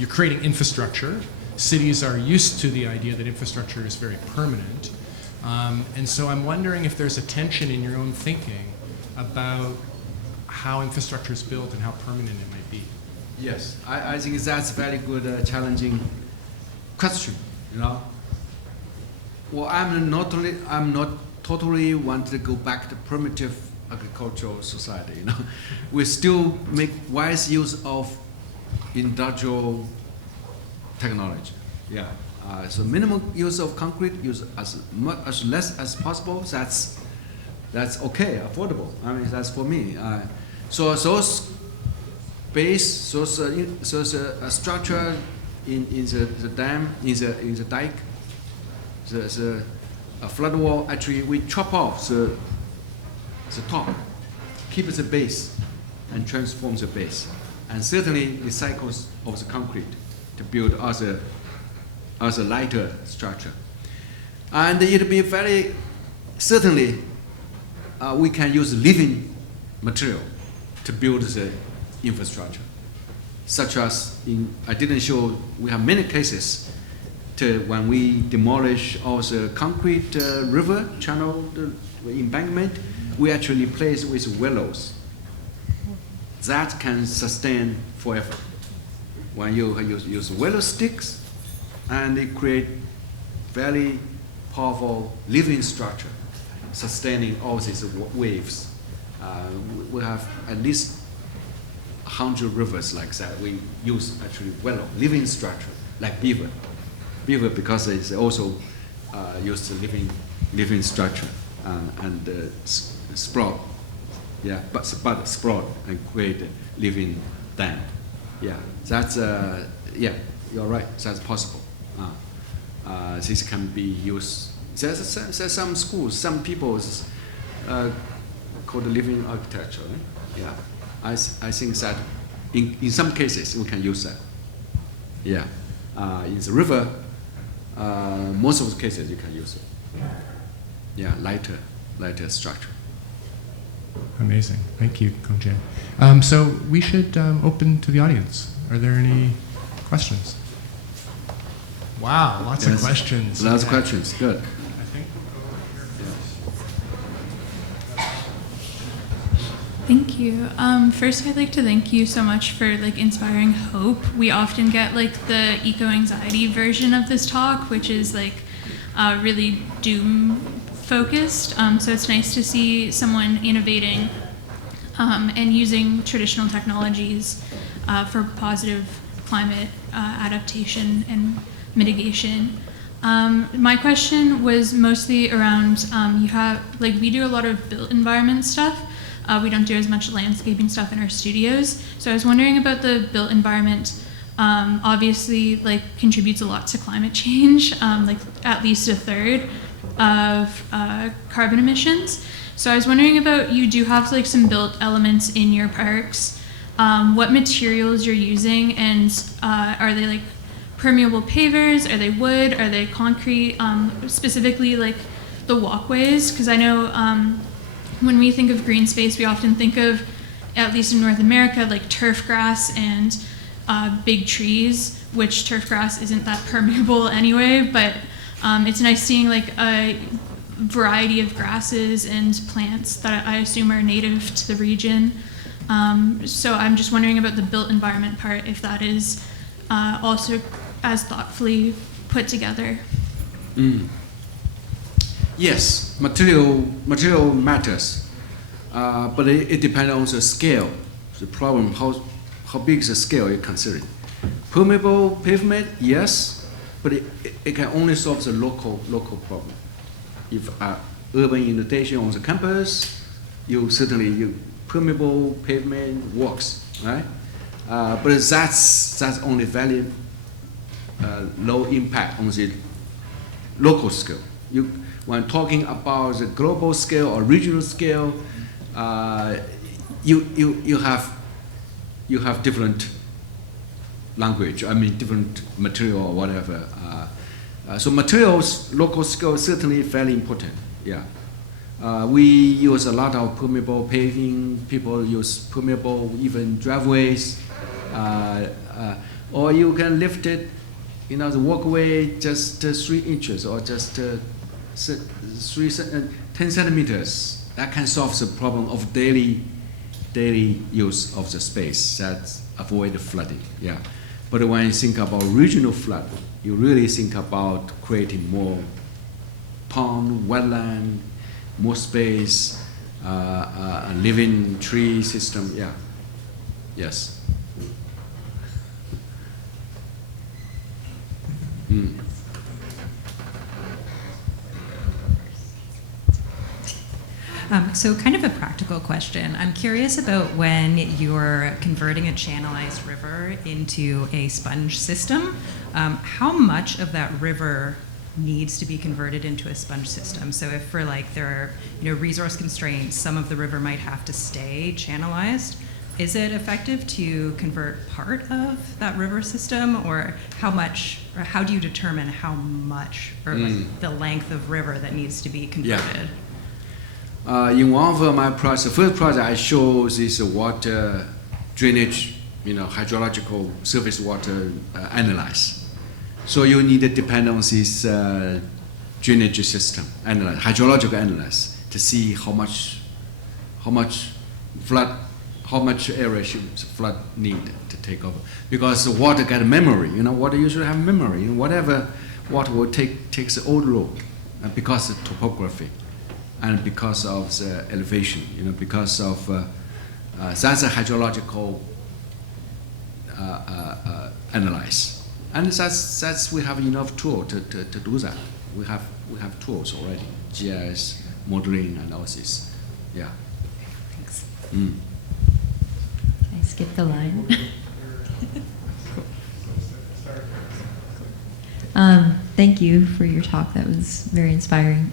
creating infrastructure. Cities are used to the idea that infrastructure is very permanent. And so I'm wondering if there's a tension in your own thinking about how infrastructure is built and how permanent it might be. Yes, I think that's a very good, challenging question, you know. Well, I'm not totally want to go back to primitive agricultural society, you know. We still make wise use of industrial technology. Yeah. So minimal use of concrete, use as less as possible. That's okay, affordable. I mean, that's for me. So those base, those structure in the dam, in the dike, the flood wall. Actually, we chop off the top, keep the base, and transform the base, and certainly recycles of the concrete to build other lighter structure. And it'll be very, certainly, we can use living material to build the infrastructure. Such as, I didn't show, we have many cases when we demolish all the concrete river channel, the embankment, we actually replace with willows. That can sustain forever. When you use willow sticks, and they create very powerful living structure, sustaining all these waves. We have at least 100 rivers like that. We use actually willow, living structure, like beaver. Beaver because it's also used to living structure and sprout. Yeah, but sprout and create living dam. Yeah, that's yeah, you're right. That's possible. This can be used. There's some schools, some people called living architecture. Right? Yeah, I think that in some cases we can use that. Yeah, in the river, most of the cases you can use it. Yeah, lighter structure. Amazing. Thank you, Kongjian. So we should open to the audience. Are there any questions? Wow, lots of questions. Lots of questions. Good. I think Thank you. First, I'd like to thank you so much for inspiring hope. We often get the eco-anxiety version of this talk, which is really doom focused. So it's nice to see someone innovating and using traditional technologies for positive climate adaptation and mitigation. My question was mostly around, we do a lot of built environment stuff. We don't do as much landscaping stuff in our studios. So I was wondering about the built environment. Obviously, contributes a lot to climate change, at least a third of carbon emissions. So I was wondering about, you do have some built elements in your parks. What materials you're using, and are they permeable pavers? Are they wood? Are they concrete? Specifically the walkways, because I know when we think of green space, we often think of, at least in North America, turf grass and big trees, which turf grass isn't that permeable anyway, but it's nice seeing a variety of grasses and plants that I assume are native to the region. So I'm just wondering about the built environment part, if that is also as thoughtfully put together. Yes, material matters, but it depends on the scale. The problem, how big is the scale you're considering? Permeable pavement, yes, but it can only solve the local problem. If urban inundation on the campus, permeable pavement works, right? But that's only very low impact on the local scale. When talking about the global scale or regional scale, you have different language. I mean, different material or whatever. So materials, local scale, certainly very important. Yeah. We use a lot of permeable paving. People use permeable even driveways, or you can lift it, the walkway just 3 inches or just 10 centimeters. That can solve the problem of daily use of the space. That avoid flooding. Yeah. But when you think about regional flood, you really think about creating more pond, wetland, more space, a living tree system. Yeah. Yes. So kind of a practical question. I'm curious about when you're converting a channelized river into a sponge system, how much of that river needs to be converted into a sponge system? So if for there are resource constraints, some of the river might have to stay channelized. Is it effective to convert part of that river system, or how much, or how do you determine how much, or the length of river that needs to be converted? Yeah. In one of my projects, the first project I show this water drainage, hydrological surface water analyze. So you need to depend on this drainage system, hydrological analyze, to see how much area should flood need to take over. Because the water got memory, water usually have memory. Whatever water will takes the old road, because of topography, and because of the elevation, because of that's a hydrological analyze. And that's we have enough tool to do that. We have tools already, GIS, modeling, analysis. Yeah. Thanks. Can I skip the line? Thank you for your talk. That was very inspiring.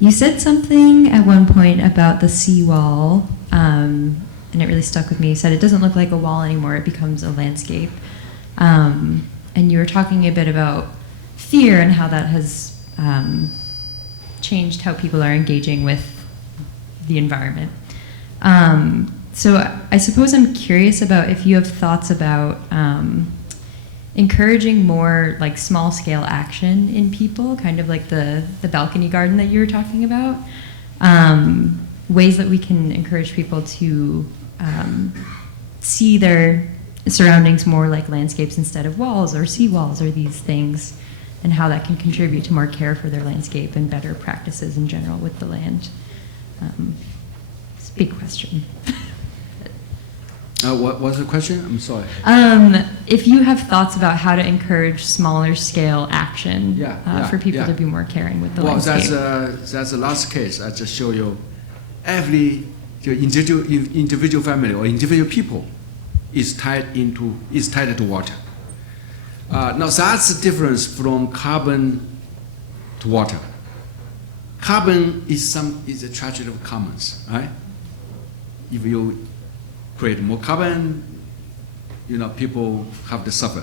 You said something at one point about the seawall, and it really stuck with me. You said it doesn't look like a wall anymore, it becomes a landscape. And you were talking a bit about fear and how that has changed how people are engaging with the environment. So I suppose I'm curious about if you have thoughts about encouraging more small-scale action in people, kind of like the balcony garden that you were talking about. Ways that we can encourage people to see their surroundings more like landscapes instead of walls or seawalls or these things, and how that can contribute to more care for their landscape and better practices in general with the land. big question. What was the question? I'm sorry. If you have thoughts about how to encourage smaller scale action for people yeah. to be more caring with the Well, landscape. that's the last case. I just show you every individual family or individual people is tied to water. Now that's the difference from carbon to water. Carbon is a tragedy of commons, right? If you create more carbon, people have to suffer.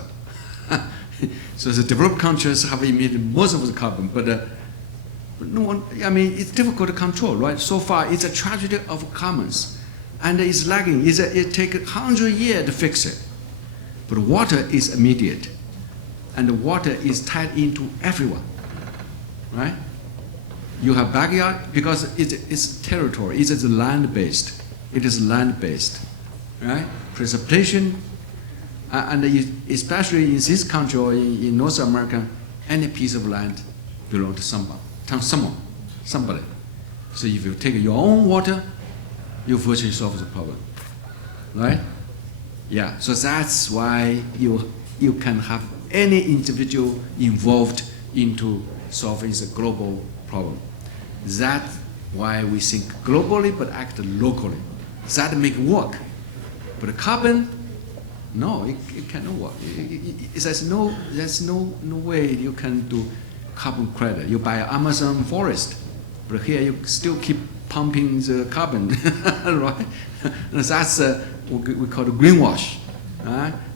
So the developed countries have emitted most of the carbon, but no one, it's difficult to control, right? So far, it's a tragedy of commons, and it's lagging. It takes 100 years to fix it. But water is immediate, and the water is tied into everyone, right? You have backyard because it's territory. It is land-based. It is land-based, right? Precipitation, and especially in this country or in North America, any piece of land belongs to somebody. So if you take your own water, you virtually solve the problem, right? Yeah. So that's why you can have any individual involved into solving the global problem. That's why we think globally but act locally. That make work. But carbon, no, it cannot work. There's no way you can do carbon credit. You buy Amazon forest, but here you still keep pumping the carbon, right? That's what we call the greenwash.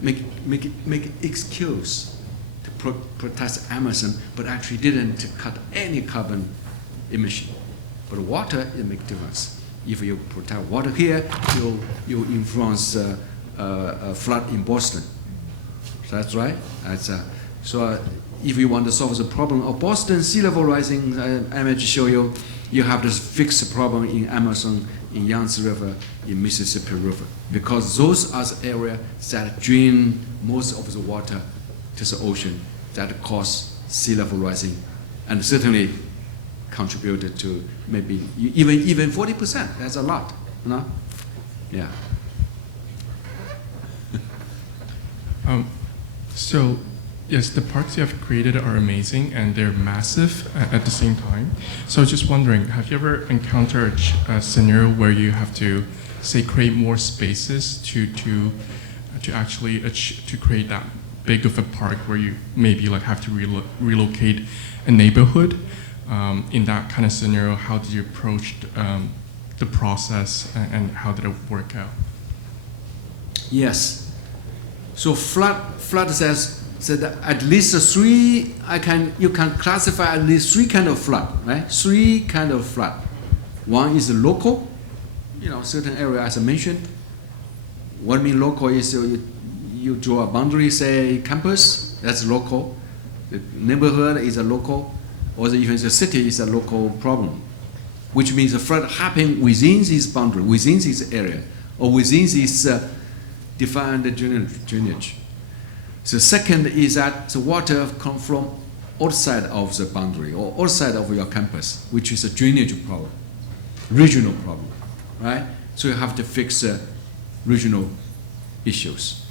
Make excuse to protest Amazon, but actually didn't cut any carbon emission. But water, it makes difference. If you protect water here, you influence flood in Boston. That's right. So if you want to solve the problem of Boston sea level rising, I may show you, you have to fix the problem in Amazon, in Yangtze River, in Mississippi River, because those are the areas that drain most of the water to the ocean that cause sea level rising, and certainly contributed to maybe even 40%. That's a lot, Yeah. So, yes, the parks you have created are amazing and they're massive at the same time. So I was just wondering, have you ever encountered a scenario where you have to, say, create more spaces to actually to create that big of a park where you maybe have to relocate a neighborhood? In that kind of scenario, how did you approach the process and how did it work out? Yes. So flood says that at least three. You can classify at least three kind of flood, right? Three kind of flood. One is local, certain area as I mentioned. What I mean local is you draw a boundary, say campus, that's local. The neighborhood is a local, or even the city is a local problem, which means the flood happening within this boundary, within this area, or within this defined drainage. The second is that the water comes from outside of the boundary or outside of your campus, which is a drainage problem, regional problem, right? So you have to fix regional issues.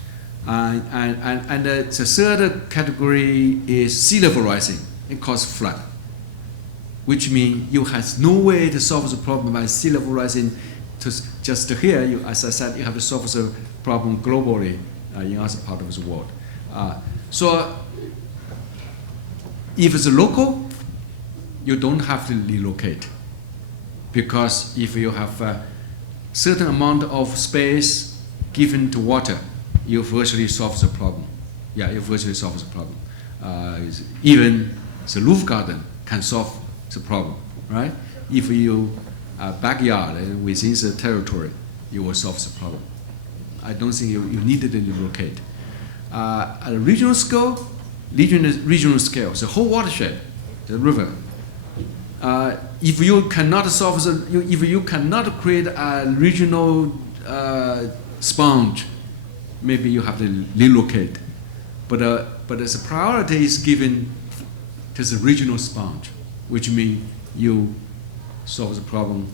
And the third category is sea level rising. It causes flood, which means you have no way to solve the problem by sea level rising. Just here, as I said, you have to solve the problem globally in other parts of the world. So if it's local, you don't have to relocate, because if you have a certain amount of space given to water, you virtually solve the problem. Yeah, you virtually solve the problem. Even the roof garden can solve the problem, right? If you backyard within the territory, you will solve the problem. I don't think you needed to relocate. At a regional scale, the whole watershed, the river. If you cannot solve if you cannot create a regional sponge, maybe you have to relocate. But as a priority is given to the regional sponge, which means you solve the problem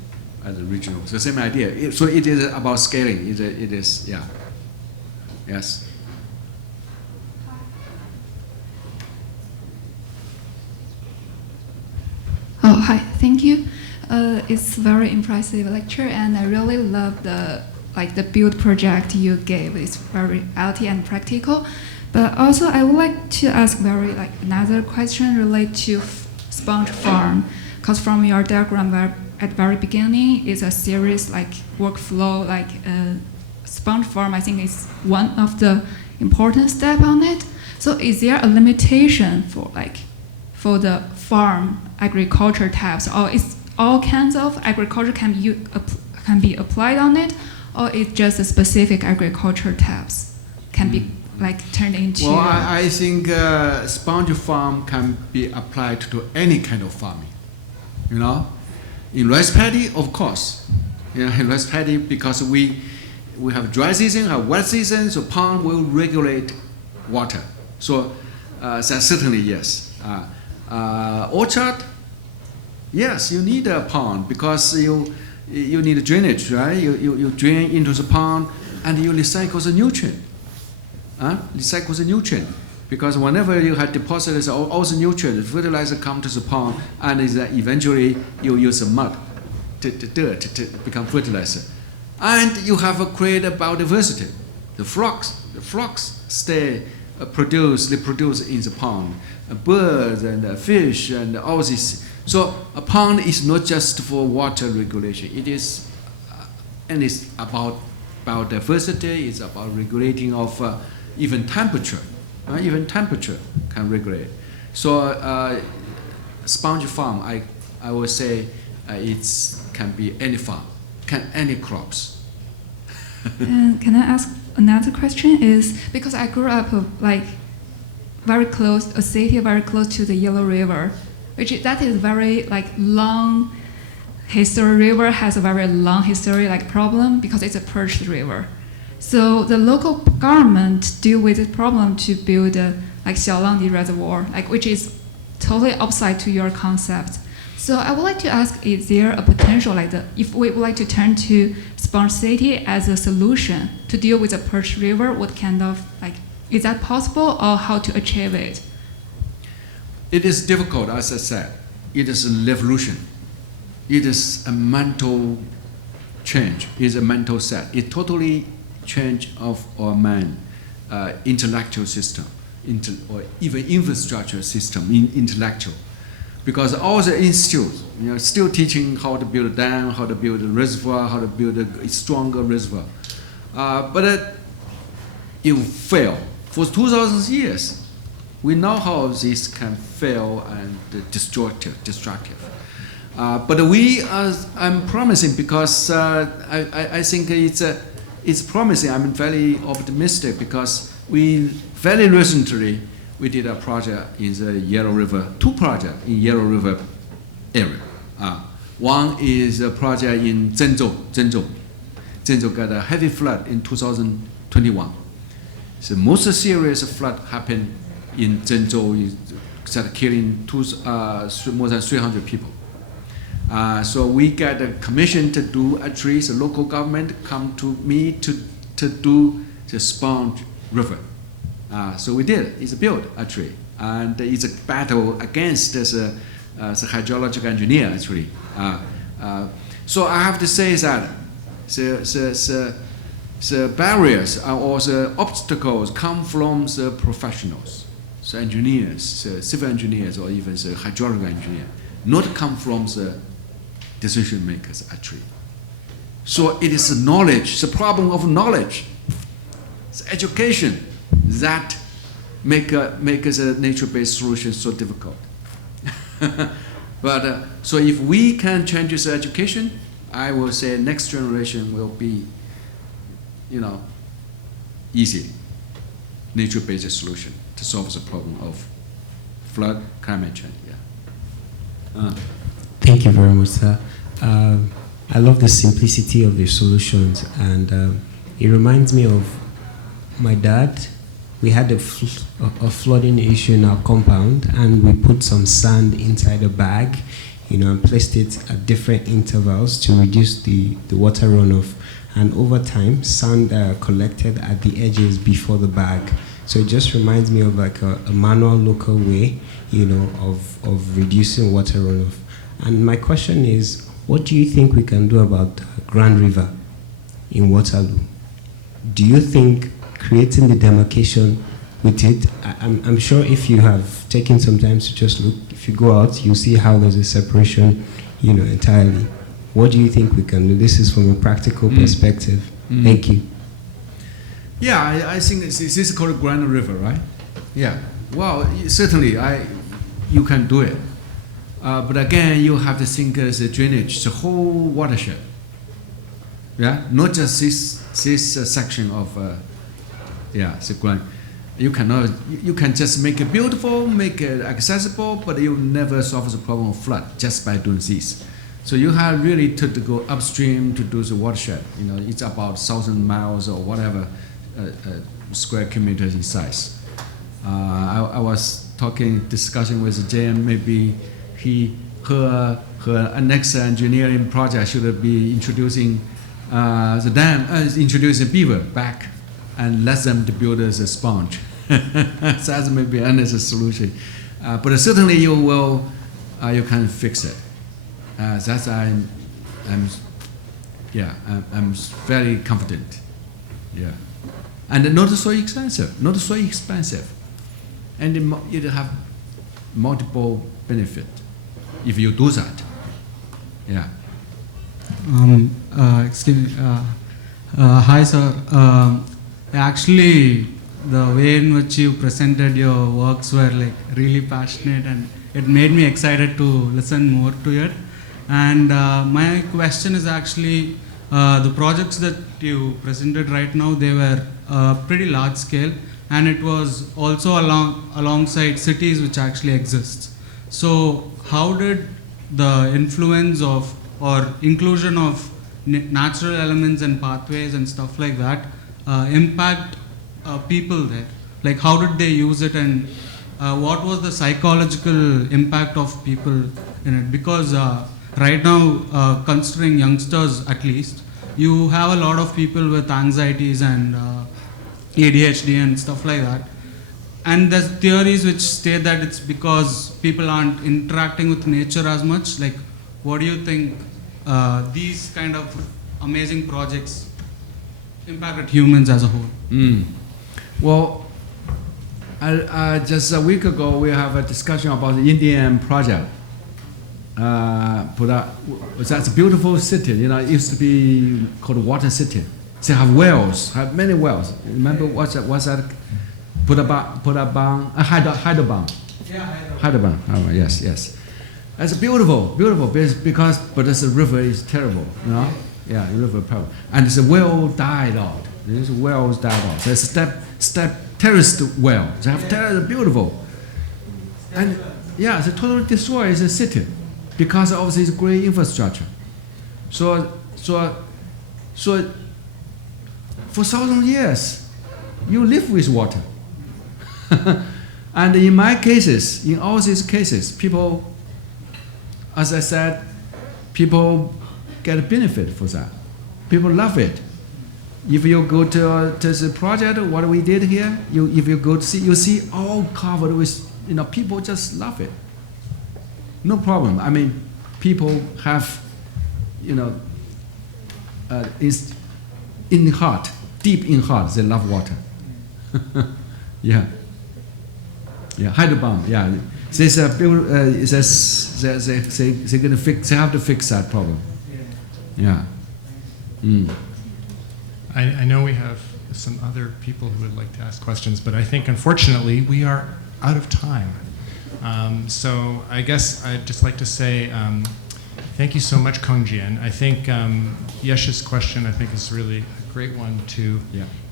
as a regional. It's the same idea. So it is about scaling. It is, yeah. Yes. Oh, hi. Thank you. It's very impressive lecture, and I really love the build project you gave. It's very reality and practical. But also, I would like to ask another question related to sponge farm, because from your diagram at very beginning is a series workflow sponge farm. I think is one of the important step on it. So is there a limitation for the farm agriculture types, or is all kinds of agriculture can be applied on it, or it's just a specific agriculture types can be turned into? Well, I think sponge farm can be applied to any kind of farming. You know, in rice paddy, of course. In rice paddy, because we have dry season, have wet season, so pond will regulate water. So certainly yes. Orchard, yes, you need a pond because you need drainage, right? You drain into the pond and you recycle the nutrient. Recycle the nutrient, because whenever you have deposited all the nutrients, fertilizer come to the pond, and eventually you use the mud, dirt to become fertilizer, and you have created biodiversity. The frogs stay they produce in the pond, birds and fish and all this. So a pond is not just for water regulation. It is, and it's about biodiversity. It's about regulating of even temperature. Even temperature can regulate. So sponge farm, I would say it can be any farm, any crops. And can I ask another question? Is because I grew up very close, a city very close to the Yellow River, that is very long history. River has a very long history problem because it's a purged river. So the local government deal with this problem to build Xiaolangdi Reservoir, which is totally opposite to your concept. So I would like to ask, is there a potential if we would like to turn to Sponge City as a solution to deal with the purged river, what kind of is that possible, or how to achieve it? It is difficult, as I said. It is a revolution. It is a mental change. It is a mental set. It totally change of our mind, intellectual system, or even infrastructure system, intellectual. Because all the institutes, still teaching how to build a dam, how to build a reservoir, how to build a stronger reservoir. But it will fail. For 2,000 years, we know how this can fail and destructive. But I'm promising because I think it's promising. I'm very optimistic because very recently we did a project in the Yellow River, 2 projects in Yellow River area. One is a project in Zhengzhou. Zhengzhou got a heavy flood in 2021. The most serious flood happened in Zhengzhou, killing more than 300 people. So we got a commission to do a tree. The local government come to me to do the sponge river. So we did. It's built a tree, and it's a battle against the hydrological engineer actually. So I have to say that the barriers or the obstacles come from the professionals, the engineers, the civil engineers, or even the hydraulic engineer, not come from the decision makers actually. So it is the knowledge, the problem of knowledge, the education that make a nature-based solution so difficult. But so if we can change the education, I will say next generation will be, easy nature-based solution to solve the problem of flood, climate change. Yeah. Thank you very much, sir. I love the simplicity of your solutions, and it reminds me of my dad. We had a flooding issue in our compound, and we put some sand inside a bag. and placed it at different intervals to reduce the water runoff. And over time, sand collected at the edges before the bag. So it just reminds me of like a manual local way, of reducing water runoff. And my question is, what do you think we can do about the Grand River in Waterloo? Do you think creating the demarcation with it, I'm sure if you have taken some time to just look, if you go out, you'll see how there's a separation, entirely. What do you think we can do? This is from a practical perspective. Thank you. Yeah, I think this is called Grand River, right? Yeah. Well, certainly, you can do it. But again, you have to think as a drainage, the whole watershed. Yeah, not just this section of the Grand. You can just make it beautiful, make it accessible, but you never solve the problem of flood just by doing this. So you have really to go upstream to do the watershed. It's about 1,000 miles or whatever square kilometers in size. I was discussing with Jan, maybe her next engineering project should be introducing the dam, introducing beaver back and let them to build as a sponge. So that's maybe another solution. But certainly you can fix it. I'm very confident. Yeah, and not so expensive. And it have multiple benefit if you do that. Yeah. Excuse me. Hi, sir. Actually, the way in which you presented your works were like really passionate, and it made me excited to listen more to it. And my question is actually, the projects that you presented right now, they were pretty large scale, and it was also alongside cities which actually exist. So how did the influence of or inclusion of natural elements and pathways and stuff like that impact people there? Like how did they use it, and what was the psychological impact of people in it? Because right now, considering youngsters at least, you have a lot of people with anxieties and ADHD and stuff like that. And there's theories which state that it's because people aren't interacting with nature as much. Like, what do you think these kind of amazing projects impacted humans as a whole? Well, just a week ago, we have a discussion about the Indian project. That's a beautiful city. It used to be called Water City. They have wells, have many wells. Remember what's that? Hyderabad. Yeah, Hyderabad. Oh, yes. It's beautiful, but this river is terrible. Yeah, the river problem. And it's a well died out. These wells died out. There's step terraced well. They have beautiful. And yeah, they totally destroys the city because of this great infrastructure. So for 1,000 years, you live with water. And in all these cases, people, as I said, people get a benefit for that. People love it. If you go to the project, what we did here, if you go to see, you see all covered with, people just love it. No problem. I mean, people have, is in the heart, deep in heart, they love water. Yeah. Hyderabad. Yeah. They gonna fix. They have to fix that problem. Yeah. I know we have some other people who would like to ask questions, but I think unfortunately we are out of time. So I guess I'd just like to say thank you so much, Kongjian. I think Yesh's question is really a great one to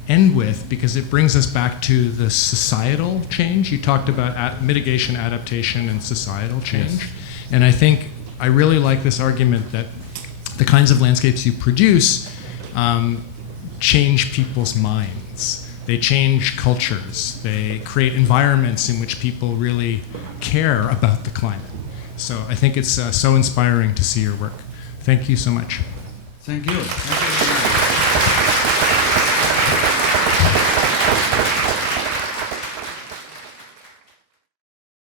end with, because it brings us back to the societal change. You talked about mitigation, adaptation, and societal change. Yes. And I really like this argument that the kinds of landscapes you produce change people's minds. They change cultures. They create environments in which people really care about the climate. So I think it's so inspiring to see your work. Thank you so much. Thank you. Thank you.